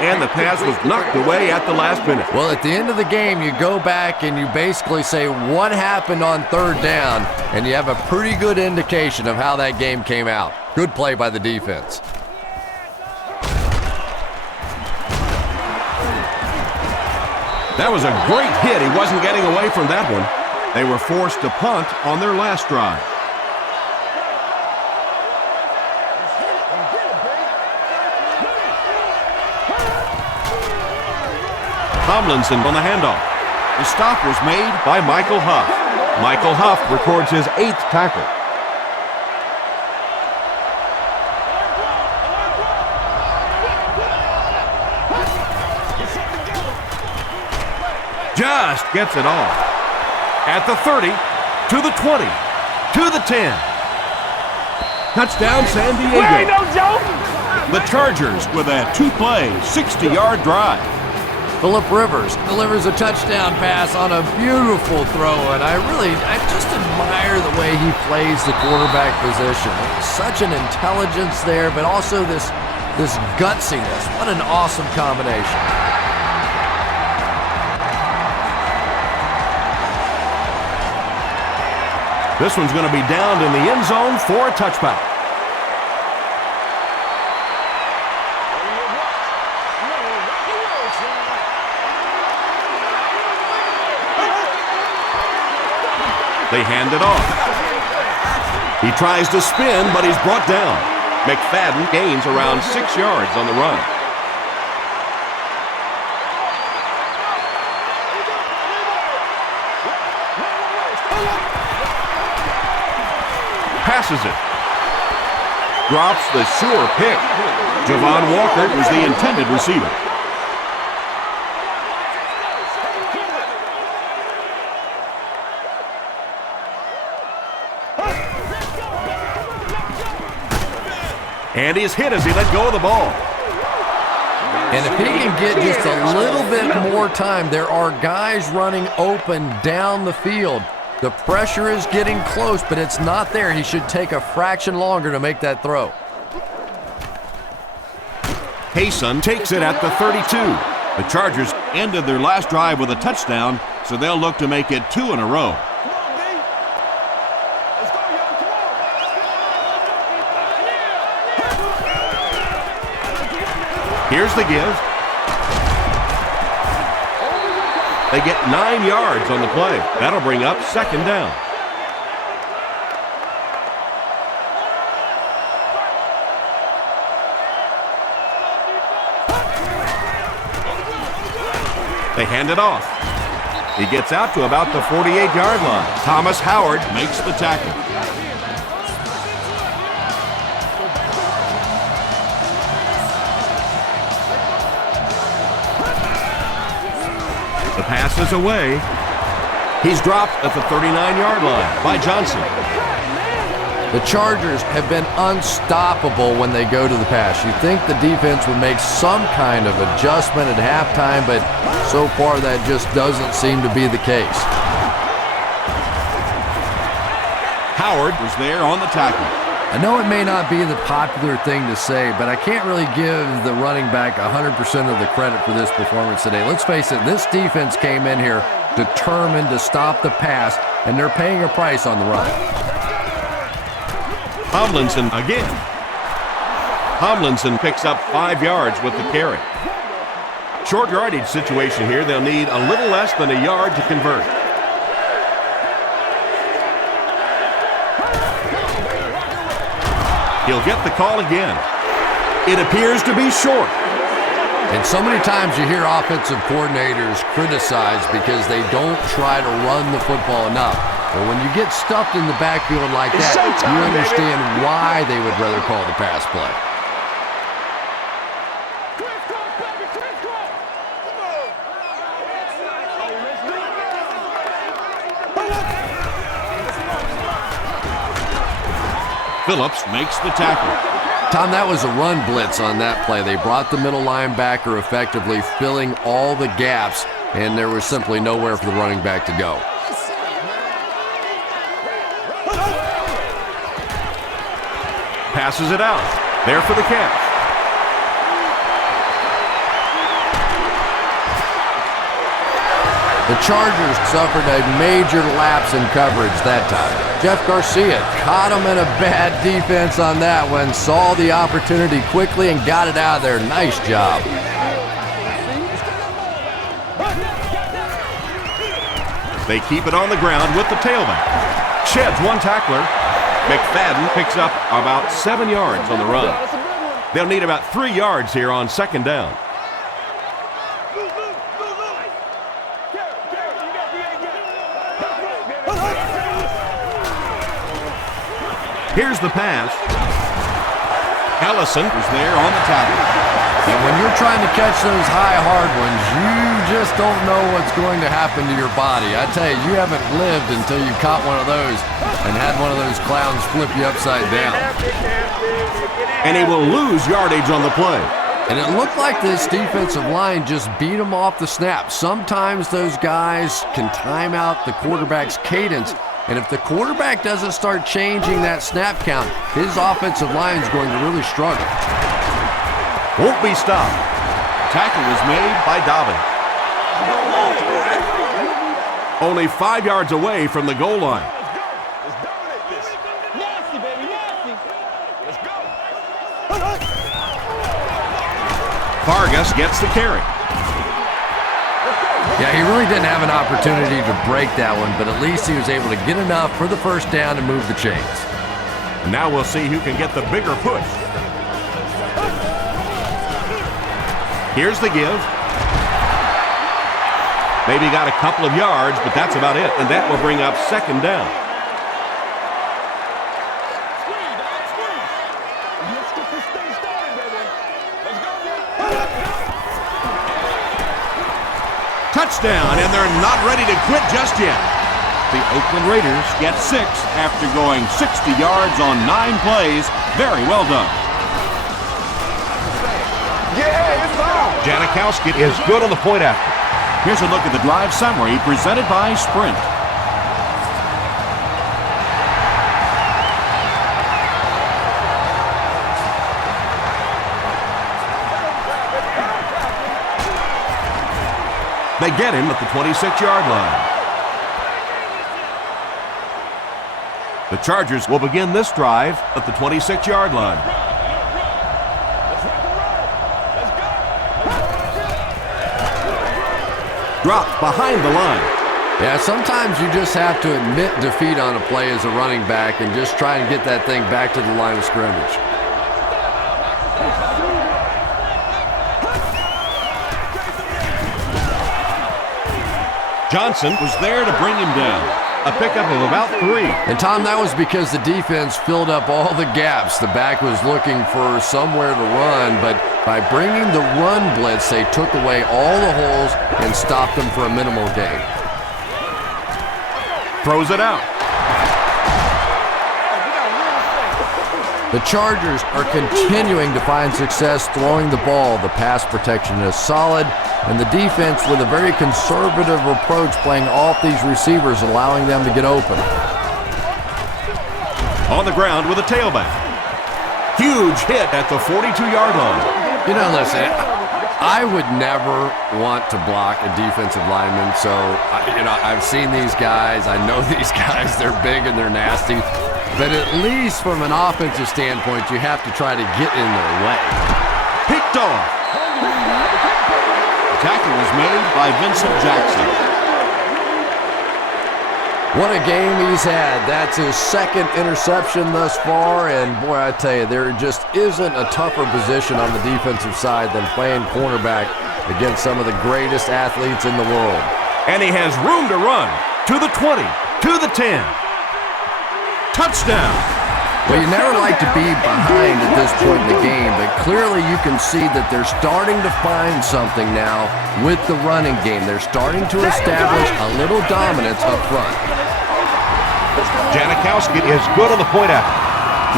And the pass was knocked away at the last minute. Well, at the end of the game, you go back and you basically say what happened on third down, and you have a pretty good indication of how that game came out. Good play by the defense. That was a great hit. He wasn't getting away from that one. They were forced to punt on their last drive. Tomlinson on the handoff. The stop was made. By Michael Huff. Michael Huff records his 8th tackle. Just gets it off. At the 30, to the 20, to the 10. Touchdown, San Diego. Ain't no joke. The Chargers with a 2-play, 60-yard drive. Phillip Rivers delivers a touchdown pass on a beautiful throw, and I just admire the way he plays the quarterback position. Such an intelligence there, but also this gutsiness. What an awesome combination. This one's going to be downed in the end zone for a touchback. They hand it off. He tries to spin, but he's brought down. McFadden gains around 6 yards on the run. Passes it. Drops the sure pick. Javon Walker was the intended receiver. And he's hit as he let go of the ball. And if he can get just a little bit more time, there are guys running open down the field. The pressure is getting close, but it's not there. He should take a fraction longer to make that throw. Payson takes it at the 32. The Chargers ended their last drive with a touchdown, so they'll look to make it 2 in a row. Here's the give. They get 9 yards on the play. That'll bring up 2nd down. They hand it off. He gets out to about the 48-yard line. Thomas Howard Makes the tackle. The pass is away. He's dropped at the 39-yard line by Johnson. The Chargers have been unstoppable when they go to the pass. You think the defense would make some kind of adjustment at halftime, but so far that just doesn't seem to be the case. Howard was there on the tackle. I know it may not be the popular thing to say, but I can't really give the running back 100% of the credit for this performance today. Let's face it, this defense came in here determined to stop the pass, and they're paying a price on the run. Tomlinson again. Tomlinson picks up 5 yards with the carry. Short yardage situation here. They'll need a little less than a yard to convert. He'll get the call again. It appears to be short. And so many times you hear offensive coordinators criticized because they don't try to run the football enough. But when you get stuffed in the backfield like that, you understand why they would rather call the pass play. Phillips makes the tackle. Tom, that was a run blitz on that play. They brought the middle linebacker effectively filling all the gaps, and there was simply nowhere for the running back to go. Passes it out. There for the catch. The Chargers suffered a major lapse in coverage that time. Jeff Garcia caught him in a bad defense on that one, saw the opportunity quickly and got it out of there. Nice job. They keep it on the ground with the tailback. Sheds one tackler. McFadden picks up about 7 yards on the run. They'll need about 3 yards here on second down. Here's the pass. Ellison is there on the tackle. And when you're trying to catch those high, hard ones, you just don't know what's going to happen to your body. I tell you, you haven't lived until you caught one of those and had one of those clowns flip you upside down. And he will lose yardage on the play. And it looked like this defensive line just beat him off the snap. Sometimes those guys can time out the quarterback's cadence. And if the quarterback doesn't start changing that snap count, his offensive line is going to really struggle. Won't be stopped. Tackle was made by Dobbin. Only 5 yards away from the goal line. Vargas gets the carry. Yeah, he really didn't have an opportunity to break that one, but at least he was able to get enough for the first down and move the chains. Now we'll see who can get the bigger push. Here's the give. Maybe got a couple of yards, but that's about it, and that will bring up second down. Touchdown, and they're not ready to quit just yet. The Oakland Raiders get 6 after going 60 yards on 9 plays. Very well done. Janikowski is good on the point after. Here's a look at the drive summary presented by Sprint. They get him at the 26-yard line. The Chargers will begin this drive at the 26-yard line. Dropped behind the line. Yeah, sometimes you just have to admit defeat on a play as a running back and just try and get that thing back to the line of scrimmage. Johnson was there to bring him down. A pickup of about 3. And Tom, that was because the defense filled up all the gaps. The back was looking for somewhere to run, but by bringing the run blitz, they took away all the holes and stopped them for a minimal gain. Throws it out. The Chargers are continuing to find success throwing the ball. The pass protection is solid, and the defense with a very conservative approach playing off these receivers, allowing them to get open. On the ground with a tailback. Huge hit at the 42-yard line. You know, listen, I would never want to block a defensive lineman, so, I've seen these guys. I know these guys. They're big and they're nasty. But at least from an offensive standpoint, you have to try to get in their way. Picked off. The tackle was made by Vincent Jackson. What a game he's had. That's his second interception thus far, and boy, I tell you, there just isn't a tougher position on the defensive side than playing cornerback against some of the greatest athletes in the world. And he has room to run to the 20, to the 10. Touchdown. Well, you never like to be behind at this point in the game, but clearly you can see that they're starting to find something now with the running game. They're starting to establish a little dominance up front. Janikowski is good on the point after.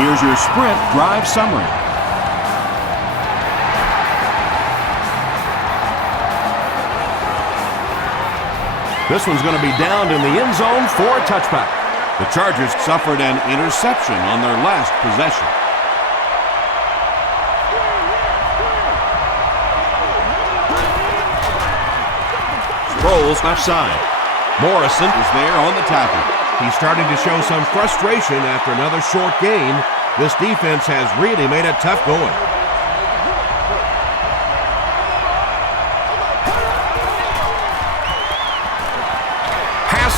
Here's your Sprint drive summary. This one's going to be downed in the end zone for a touchback. The Chargers suffered an interception on their last possession. Sproles left side. Morrison is there on the tackle. He's starting to show some frustration after another short gain. This defense has really made it tough going.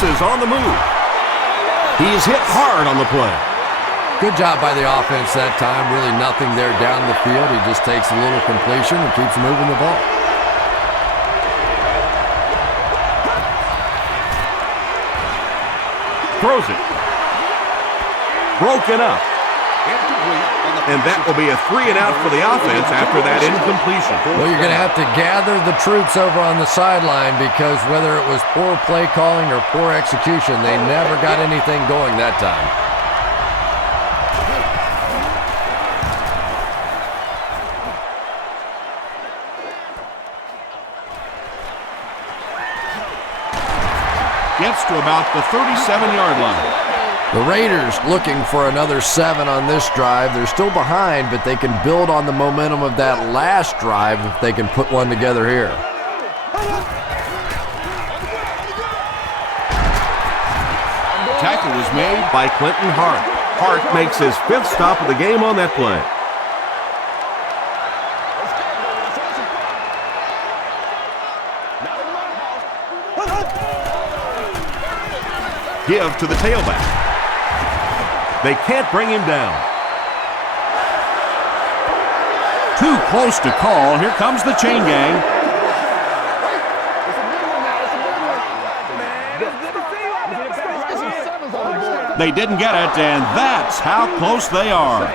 is on the move. He's hit hard on the play. Good job by the offense that time. Really nothing there down the field. He just takes a little completion and keeps moving the ball. Throws it. Broken up. And that will be a 3-and-out for the offense after that incompletion. Well, you're going to have to gather the troops over on the sideline because whether it was poor play calling or poor execution, they never got anything going that time. Gets to about the 37-yard line. The Raiders looking for another 7 on this drive. They're still behind, but they can build on the momentum of that last drive if they can put one together here. Tackle was made by Clinton Hart. Hart makes his 5th stop of the game on that play. Give to the tailback. They can't bring him down. too close to call. Here comes the chain gang. They didn't get it, and that's how close they are.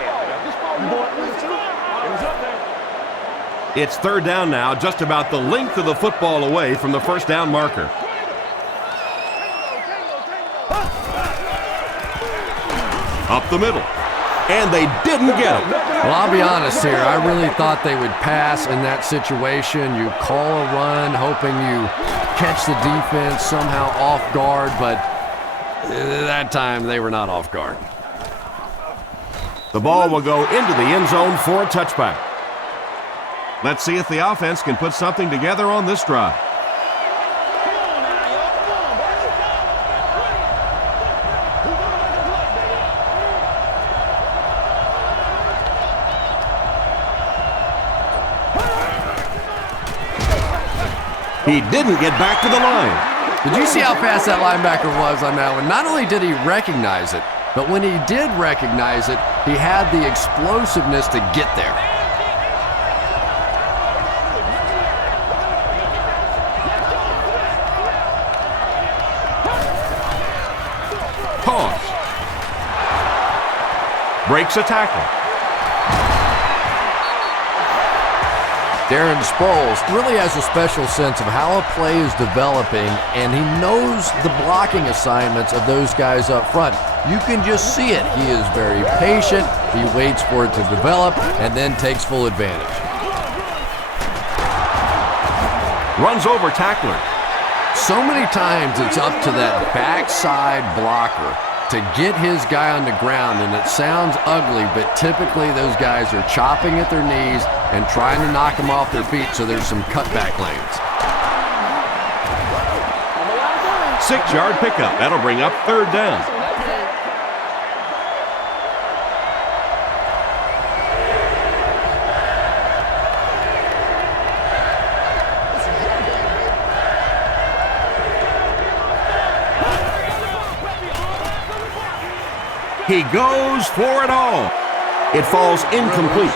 It's third down now, just about the length of the football away from the first down marker. Up the middle. And they didn't get it. Well, I'll be honest here. I really thought they would pass in that situation. You call a run, hoping you catch the defense somehow off guard, but that time they were not off guard. The ball will go into the end zone for a touchback. Let's see if the offense can put something together on this drive. He didn't get back to the line. Did you see how fast that linebacker was on that one? Not only did he recognize it, but when he did recognize it, he had the explosiveness to get there. Pause. Breaks a tackle. Darren Sproles really has a special sense of how a play is developing, and he knows the blocking assignments of those guys up front. You can just see it. He is very patient. He waits for it to develop and then takes full advantage. Runs over tackler. So many times it's up to that backside blocker to get his guy on the ground, and it sounds ugly, but typically those guys are chopping at their knees and trying to knock them off their feet, so there's some cutback lanes. 6-yard pickup. That'll bring up third down. He goes for it all. It falls incomplete.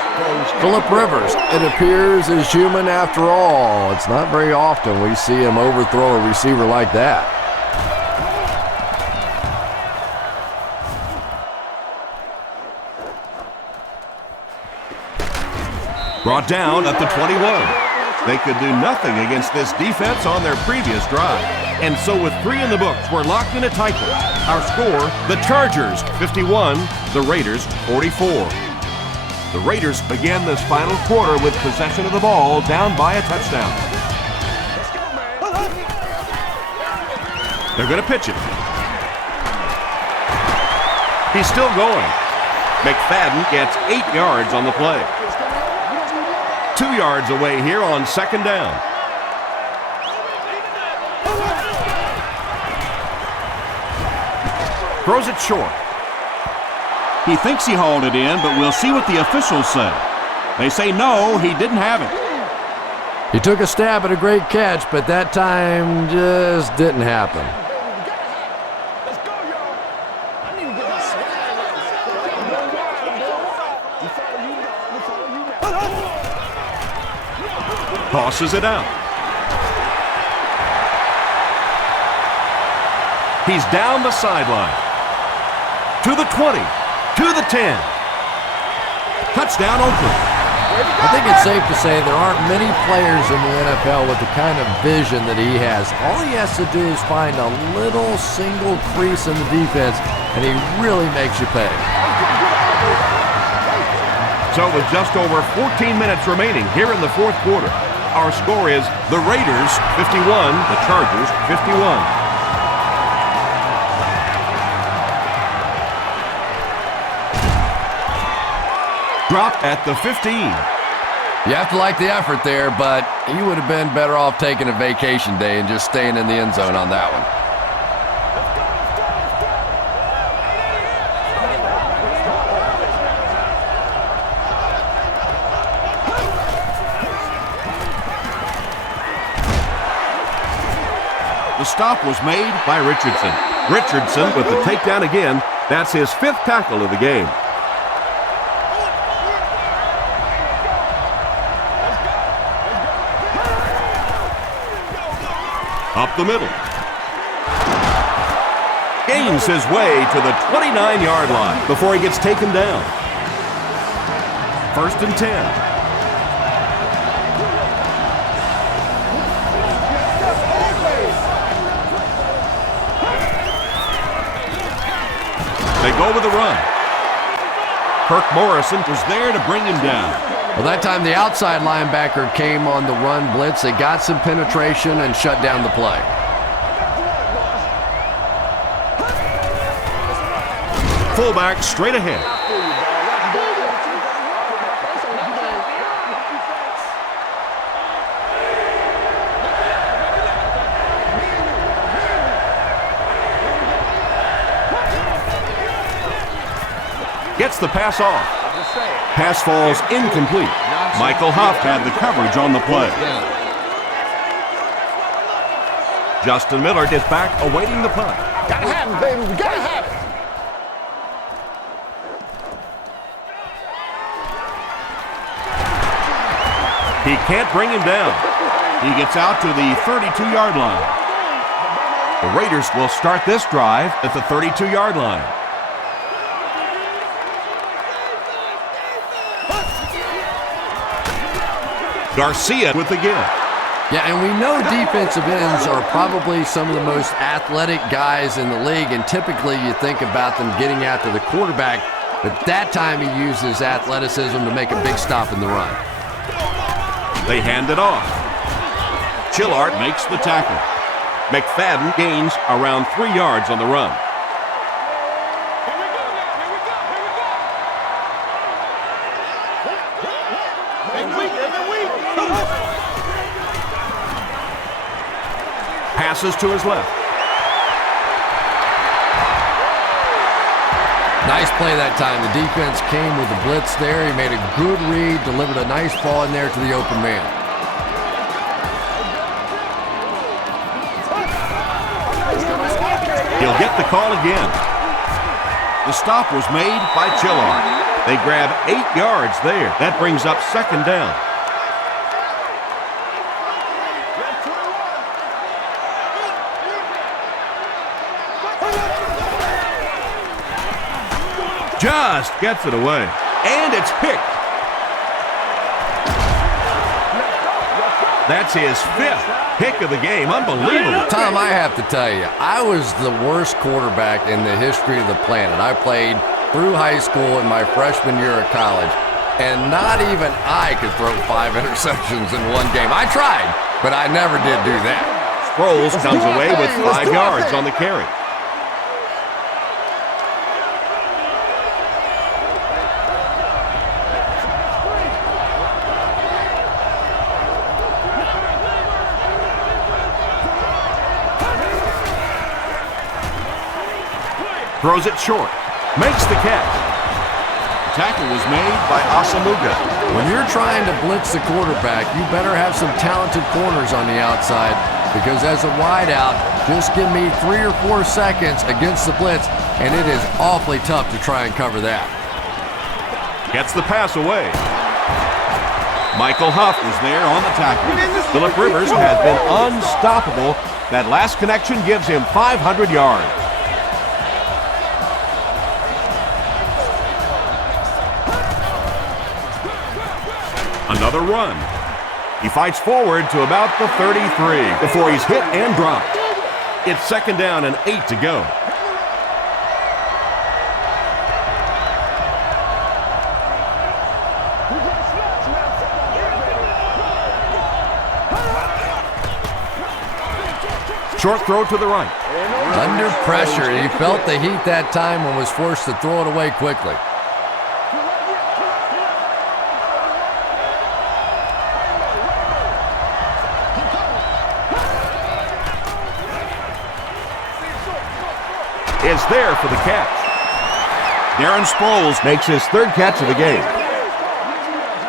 Phillip Rivers, it appears, is human after all. It's not very often we see him overthrow a receiver like that. Brought down at the 21. They could do nothing against this defense on their previous drive. And so with 3 in the books, we're locked in a tight one. Our score, the Chargers 51, the Raiders 44. The Raiders began this final quarter with possession of the ball, down by a touchdown. They're going to pitch it. He's still going. McFadden gets 8 yards on the play. 2 yards away here on second down. Throws it short. He thinks he hauled it in, but we'll see what the officials say. They say no, he didn't have it. He took a stab at a great catch, but that time just didn't happen. Tosses it out. He's down the sideline. To the 20. To the 10. Touchdown, Oakland. I think it's safe to say there aren't many players in the NFL with the kind of vision that he has. All he has to do is find a little single crease in the defense, and he really makes you pay. So with just over 14 minutes remaining here in the fourth quarter, our score is the Raiders 51, the Chargers 51. Drop at the 15. You have to like the effort there, but he would have been better off taking a vacation day and just staying in the end zone on that one. The stop was made by Richardson. Richardson with the takedown again. That's his 5th tackle of the game. Up the middle. Gains his way to the 29-yard line before he gets taken down. 1st and 10. They go with the run. Kirk Morrison was there to bring him down. Well, that time the outside linebacker came on the run blitz. They got some penetration and shut down the play. Fullback straight ahead. Gets the pass off. Pass falls incomplete. Michael Huff had the coverage on the play. Justin Millard is back awaiting the punt. Gotta have it, baby. We gotta have it. He can't bring him down. He gets out to the 32-yard line. The Raiders will start this drive at the 32-yard line. Garcia with the give. Yeah, and we know defensive ends are probably some of the most athletic guys in the league, and typically you think about them getting after the quarterback, but that time he used his athleticism to make a big stop in the run. They hand it off. Chillart makes the tackle. McFadden gains around 3 yards on the run. Passes to his left. Nice play that time. The defense came with the blitz there. He made a good read, delivered a nice ball in there to the open man. He'll get the call again. The stop was made by Chillart. They grab 8 yards there. That brings up 2nd down. Just gets it away. And it's picked. That's his 5th pick of the game. Unbelievable. Tom, I have to tell you, I was the worst quarterback in the history of the planet. I played through high school and my freshman year of college, and not even I could throw 5 interceptions in one game. I tried, but I never did do that. Sproles comes away with 5 yards on the carry. Throws it short. Makes the catch. The tackle was made by Asamuga. When you're trying to blitz the quarterback, you better have some talented corners on the outside, because as a wideout, just give me 3 or 4 seconds against the blitz, and it is awfully tough to try and cover that. Gets the pass away. Michael Huff is there on the tackle. Phillip Rivers has been unstoppable. That last connection gives him 500 yards. Another run. He fights forward to about the 33 before he's hit and dropped. It's 2nd down and 8 to go. Short throw to the right. Under pressure, he felt the heat that time and was forced to throw it away quickly. Is there for the catch. Darren Sproles Makes his 3rd catch of the game.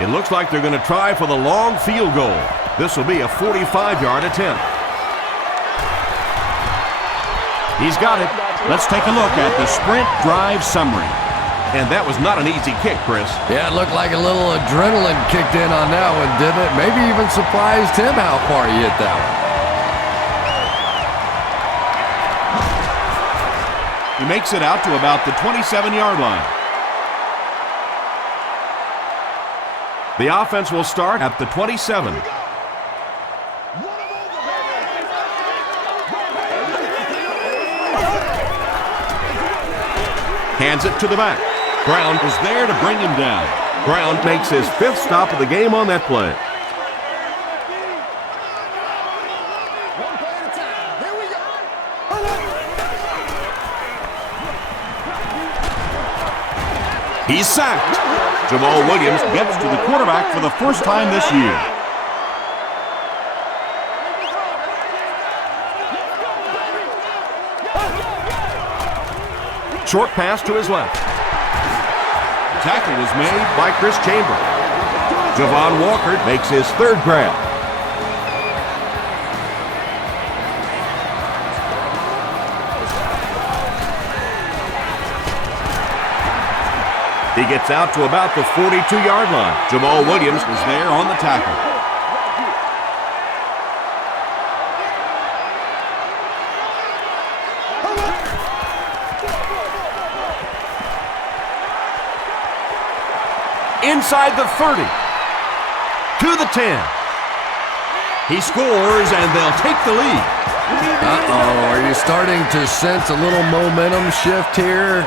It looks like they're going to try for the long field goal. This will be a 45-yard attempt. He's got it. Let's take a look at the sprint drive summary. And that was not an easy kick, Chris. Yeah, it looked like a little adrenaline kicked in on that one, didn't it? Maybe even surprised him how far he hit that one. He makes it out to about the 27-yard line. The offense will start at the 27. Hands it to the back. Brown was there to bring him down. Brown makes his 5th stop of the game on that play. He's sacked. Jamal Williams gets to the quarterback for the first time this year. Short pass to his left. Tackle was made By Chris Chambers. Javon Walker makes his 3rd grab. He gets out to about the 42-yard line. Jamal Williams was there on the tackle. Inside the 30. To the 10. He scores, and they'll take the lead. Uh-oh, are you starting to sense a little momentum shift here?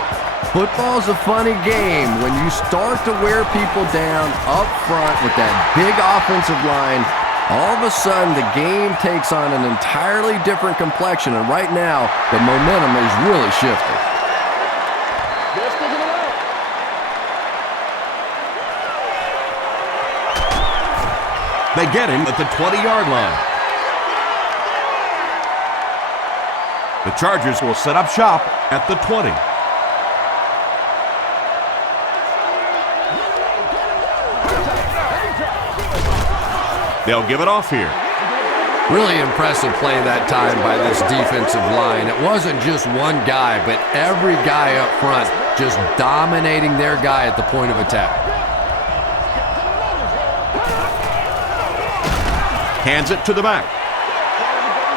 Football's a funny game. When you start to wear people down up front with that big offensive line, all of a sudden the game takes on an entirely different complexion, and right now the momentum is really shifting. They get him at the 20-yard line. The Chargers will set up shop at the 20. They'll give it off here. Really impressive play that time by this defensive line. It wasn't just one guy, but every guy up front just dominating their guy at the point of attack. Hands it to the back.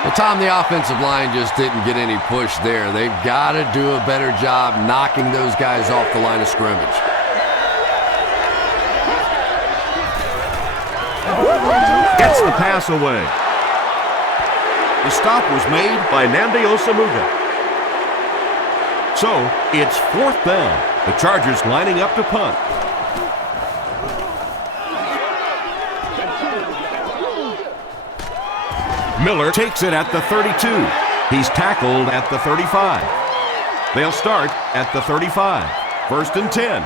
Well, Tom, the offensive line just didn't get any push there. They've got to do a better job knocking those guys off the line of scrimmage. Gets the pass away. The stop was made By Nnamdi Osamuga. So, it's 4th down. The Chargers lining up to punt. Miller takes it at the 32. He's tackled at the 35. They'll start at the 35. 1st and 10.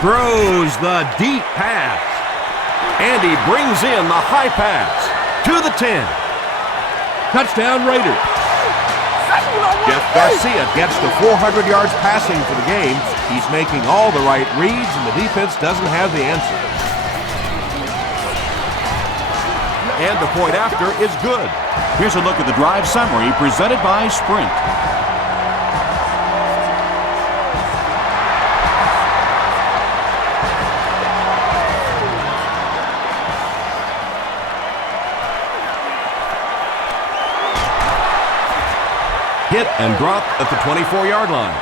Throws the deep pass. And he brings in the high pass to the 10. Touchdown Raiders. Jeff Garcia gets to 400 yards passing for the game. He's making all the right reads, and the defense doesn't have the answer. And the point after is good. Here's a look at the drive summary presented by Sprint. hit and dropped at the 24-yard line.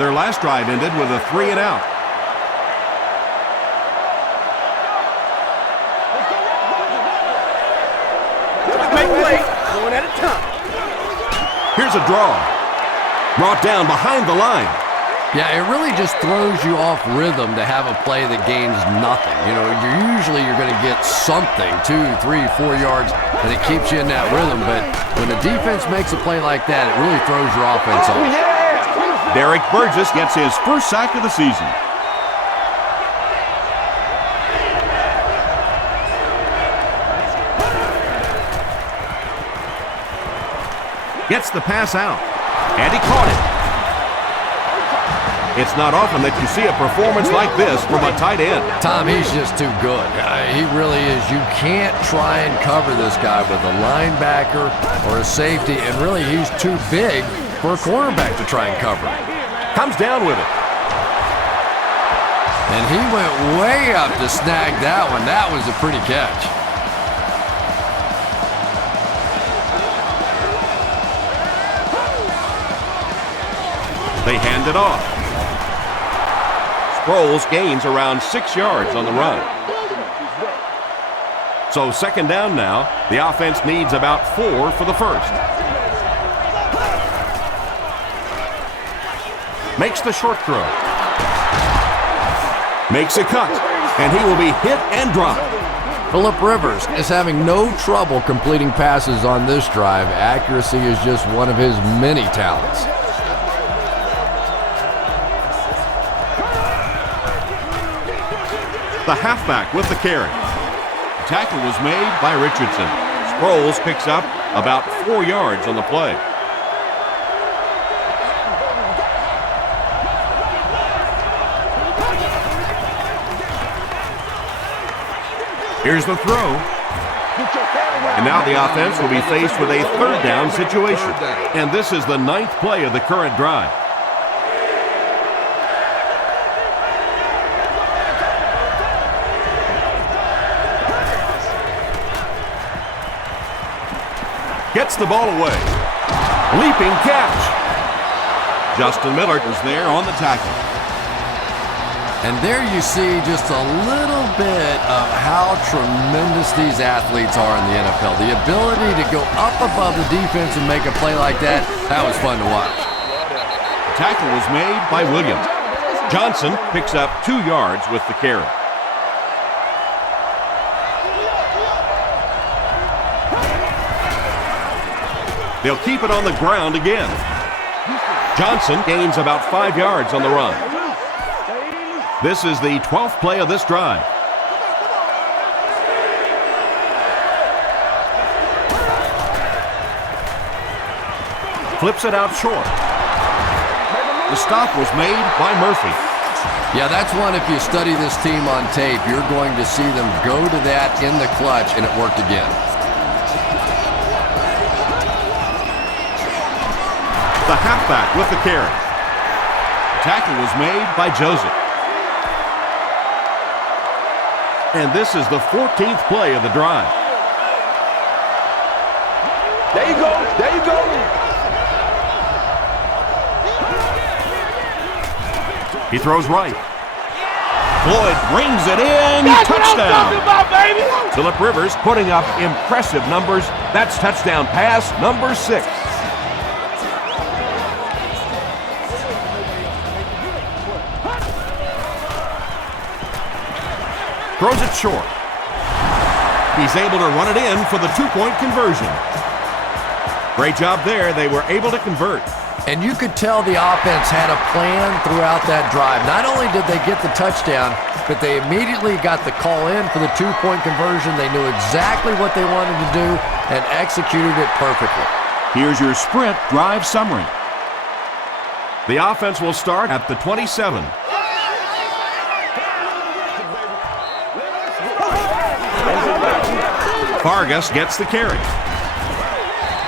Their last drive ended with a 3-and-out. Make play, one at a time. Here's a draw. Brought down behind the line. Yeah, it really just throws you off rhythm to have a play that gains nothing. You know, you're going to get something, 2, 3, 4 yards, and it keeps you in that rhythm. But when the defense makes a play like that, it really throws your offense off. Derek Burgess gets his first sack of the season. Gets the pass out, and he caught it. It's not often that you see a performance like this from a tight end. Tom, he's just too good. He really is. You can't try and cover this guy with a linebacker or a safety, and really he's too big for a cornerback to try and cover. Comes down with it. And he went way up to snag that one. That was a pretty catch. They hand it off. Sproles gains around 6 yards on the run. So second down now. The offense needs about 4 for the first. Makes the short throw. Makes a cut. And he will be hit and dropped. Phillip Rivers is having no trouble completing passes on this drive. Accuracy is just one of his many talents. The halfback with the carry. The tackle was made By Richardson. Sproles picks up about 4 yards on the play. Here's the throw. And now the offense will be faced with a third down situation. And this is the 9th play of the current drive. Gets the ball away. Leaping catch. Justin Miller was there on the tackle. And there you see just a little bit of how tremendous these athletes are in the NFL. The ability to go up above the defense and make a play like that, that was fun to watch. The tackle was made by Williams. Johnson picks up 2 yards with the carry. They'll keep it on the ground again. Johnson gains about 5 yards on the run. This is the 12th play of this drive. Flips it out short. The stop was made by Murphy. Yeah, that's one, if you study this team on tape, you're going to see them go to that in the clutch, and it worked again. The halfback with the carry. The tackle was made by Joseph. And this is the 14th play of the drive. There you go. There you go. He throws right. Floyd brings it in. That's Touchdown. what I'm talking about, baby. Phillip Rivers putting up impressive numbers. That's touchdown pass number 6. Throws it short. He's able to run it in for the 2-point conversion. Great job there. They were able to convert. And you could tell the offense had a plan throughout that drive. Not only did they get the touchdown, but they immediately got the call in for the 2-point conversion. They knew exactly what they wanted to do and executed it perfectly. Here's your sprint drive summary. The offense will start at the 27. Vargas gets the carry.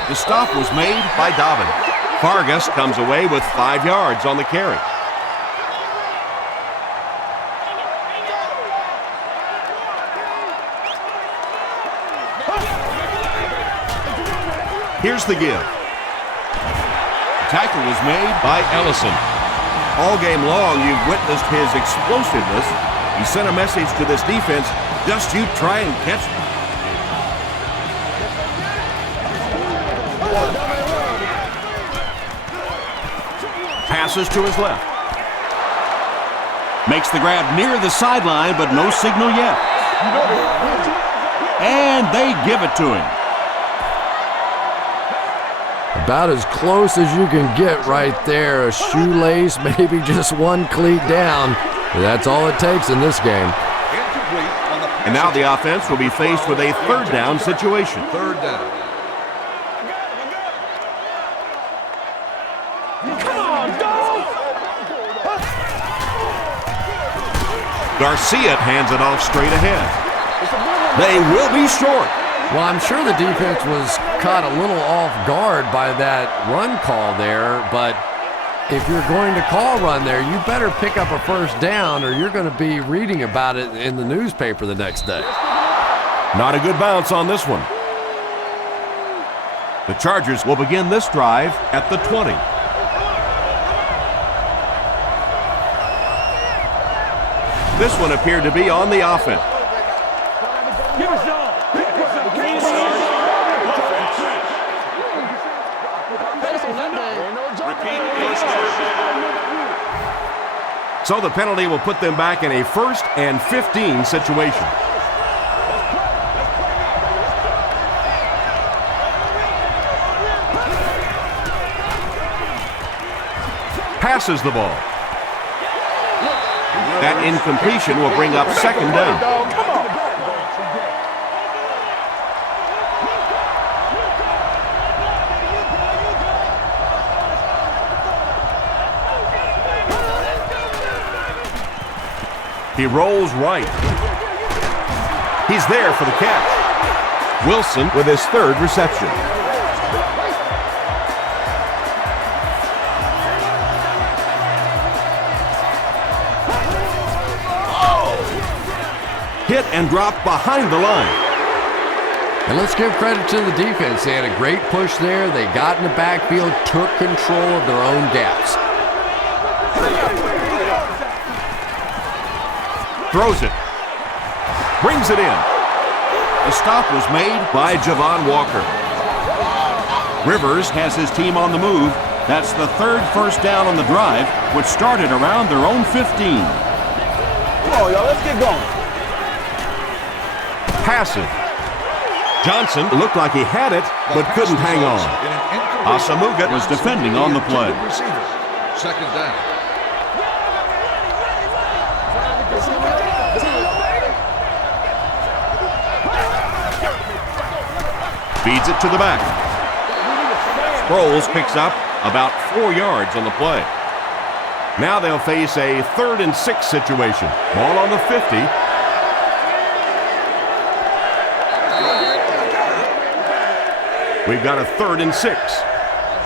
The stop was made by Dobbin. Vargas comes away with 5 yards on the carry. Here's the give. Tackle was made by Ellison. All game long, you've witnessed his explosiveness. He sent a message to this defense, just you try and catch them. Passes to his left. Makes the grab near the sideline, but no signal yet. And they give it to him. About as close as you can get right there. A shoelace, maybe just one cleat down. That's all it takes in this game. And now the offense will be faced with a third down situation. Third down. Garcia hands it off straight ahead. They will be short. Well, I'm sure the defense was caught a little off guard by that run call there, but if you're going to call run there, you better pick up a first down or you're going to be reading about it in the newspaper the next day. Not a good bounce on this one. The Chargers will begin this drive at the 20. This one appeared to be on the offense. Give us all. So the penalty will put them back in a 1st and 15 situation. Passes the ball. That incompletion will bring up 2nd down. He rolls right. He's there for the catch. Wilson with his 3rd reception. Hit and dropped behind the line. And let's give credit to the defense. They had a great push there. They got in the backfield, took control of their own gaps. Throws it. Brings it in. The stop was made by Javon Walker. Rivers has his team on the move. That's the 3rd first down on the drive, which started around their own 15. Come on, y'all, let's get going. Passive. Johnson looked like he had it, but couldn't hang on. Asamuga was defending on the play. 2nd down. Feeds it to the back. Sproles picks up about 4 yards on the play. Now they'll face a 3rd and 6 situation. Ball on the 50. We've got a 3rd and 6.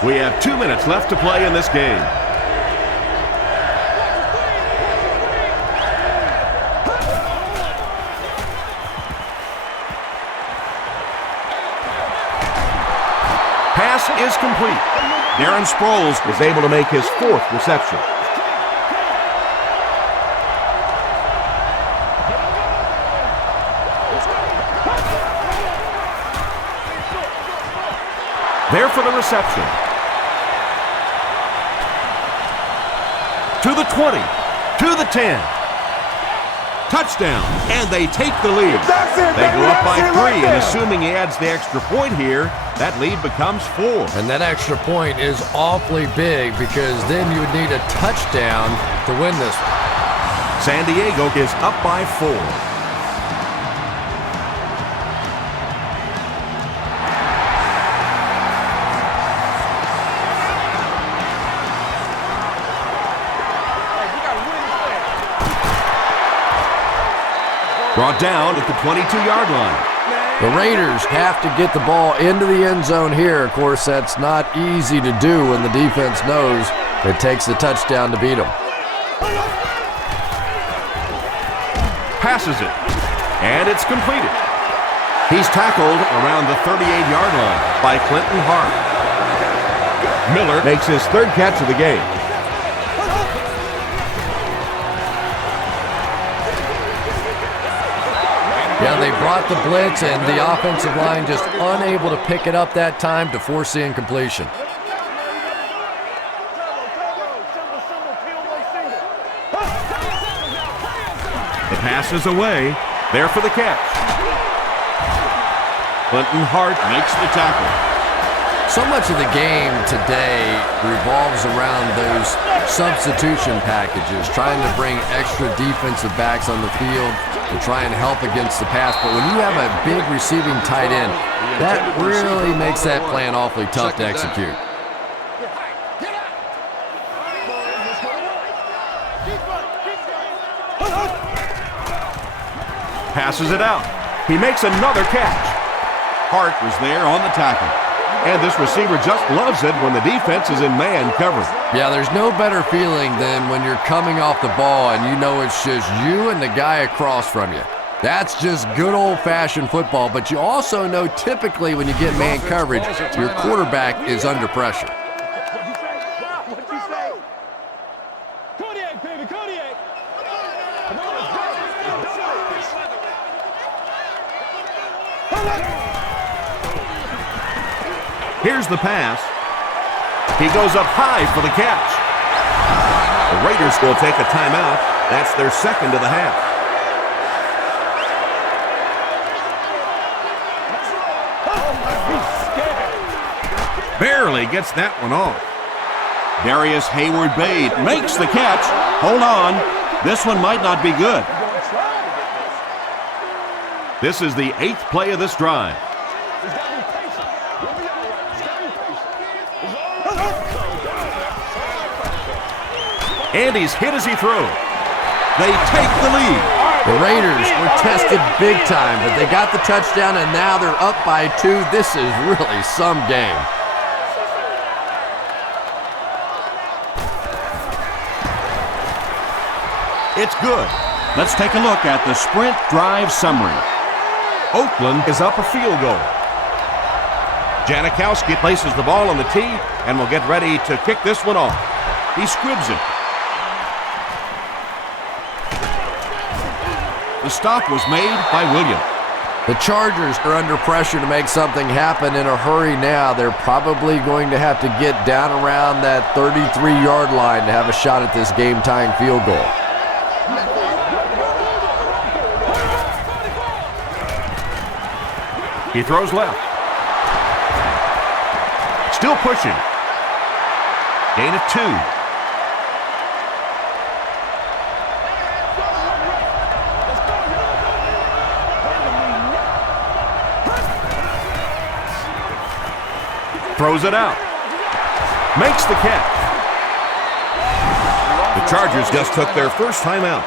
We have 2 minutes left to play in this game. Pass is complete. Darren Sproles is able to make his 4th reception. There for the reception. To the 20. To the 10. Touchdown. And they take the lead. They go up by 3, and assuming he adds the extra point here, that lead becomes 4. And that extra point is awfully big because then you would need a touchdown to win this one. San Diego is up by 4. Brought down at the 22-yard line. The Raiders have to get the ball into the end zone here. Of course, that's not easy to do when the defense knows it takes the touchdown to beat them. Passes it, and it's completed. He's tackled around the 38-yard line by Clinton Hart. Miller makes his third catch of the game. Yeah, they brought the blitz, and the offensive line just unable to pick it up that time to force the incompletion. The pass is away. There for the catch. Clinton Hart makes the tackle. So much of the game today revolves around those substitution packages, trying to bring extra defensive backs on the field to try and help against the pass. But when you have a big receiving tight end, that really makes that plan awfully tough to execute. Passes it out. He makes another catch. Hart was there on the tackle. And this receiver just loves it when the defense is in man coverage. Yeah, there's no better feeling than when you're coming off the ball and you know it's just you and the guy across from you. That's just good old-fashioned football, but you also know typically when you get man coverage, your quarterback is under pressure. Here's the pass. He goes up high for the catch. The Raiders will take a timeout. That's their second of the half. Barely gets that one off. Darius Hayward-Bade makes the catch. Hold on. This one might not be good. This is the 8th play of this drive. And he's hit as he throws. They take the lead. The Raiders were tested big time, but they got the touchdown, and now they're up by 2. This is really some game. It's good. Let's take a look at the sprint drive summary. Oakland is up a field goal. Janikowski places the ball on the tee and will get ready to kick this one off. He squibs it. The stop was made by Williams. The Chargers are under pressure to make something happen in a hurry now. They're probably going to have to get down around that 33-yard line to have a shot at this game-tying field goal. He throws left. Still pushing. Gain of 2. Throws it out. Makes the catch. The Chargers just took their first timeout.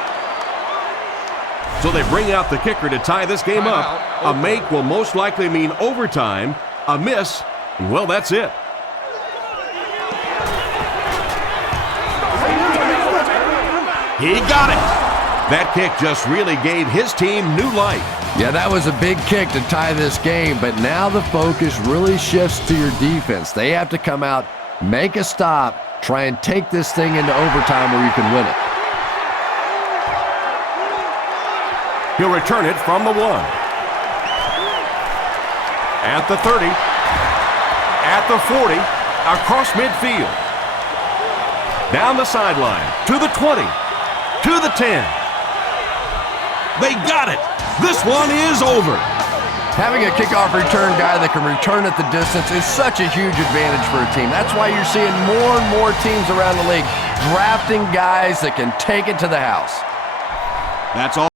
So they bring out the kicker to tie this game up. A make will most likely mean overtime. A miss, well, that's it. He got it. That kick just really gave his team new life. Yeah, that was a big kick to tie this game, but now the focus really shifts to your defense. They have to come out, make a stop, try and take this thing into overtime where you can win it. He'll return it from the 1. At the 30. At the 40. Across midfield. Down the sideline. To the 20. To the 10. They got it. This one is over. Having a kickoff return guy that can return at the distance is such a huge advantage for a team. That's why you're seeing more and more teams around the league drafting guys that can take it to the house. That's all.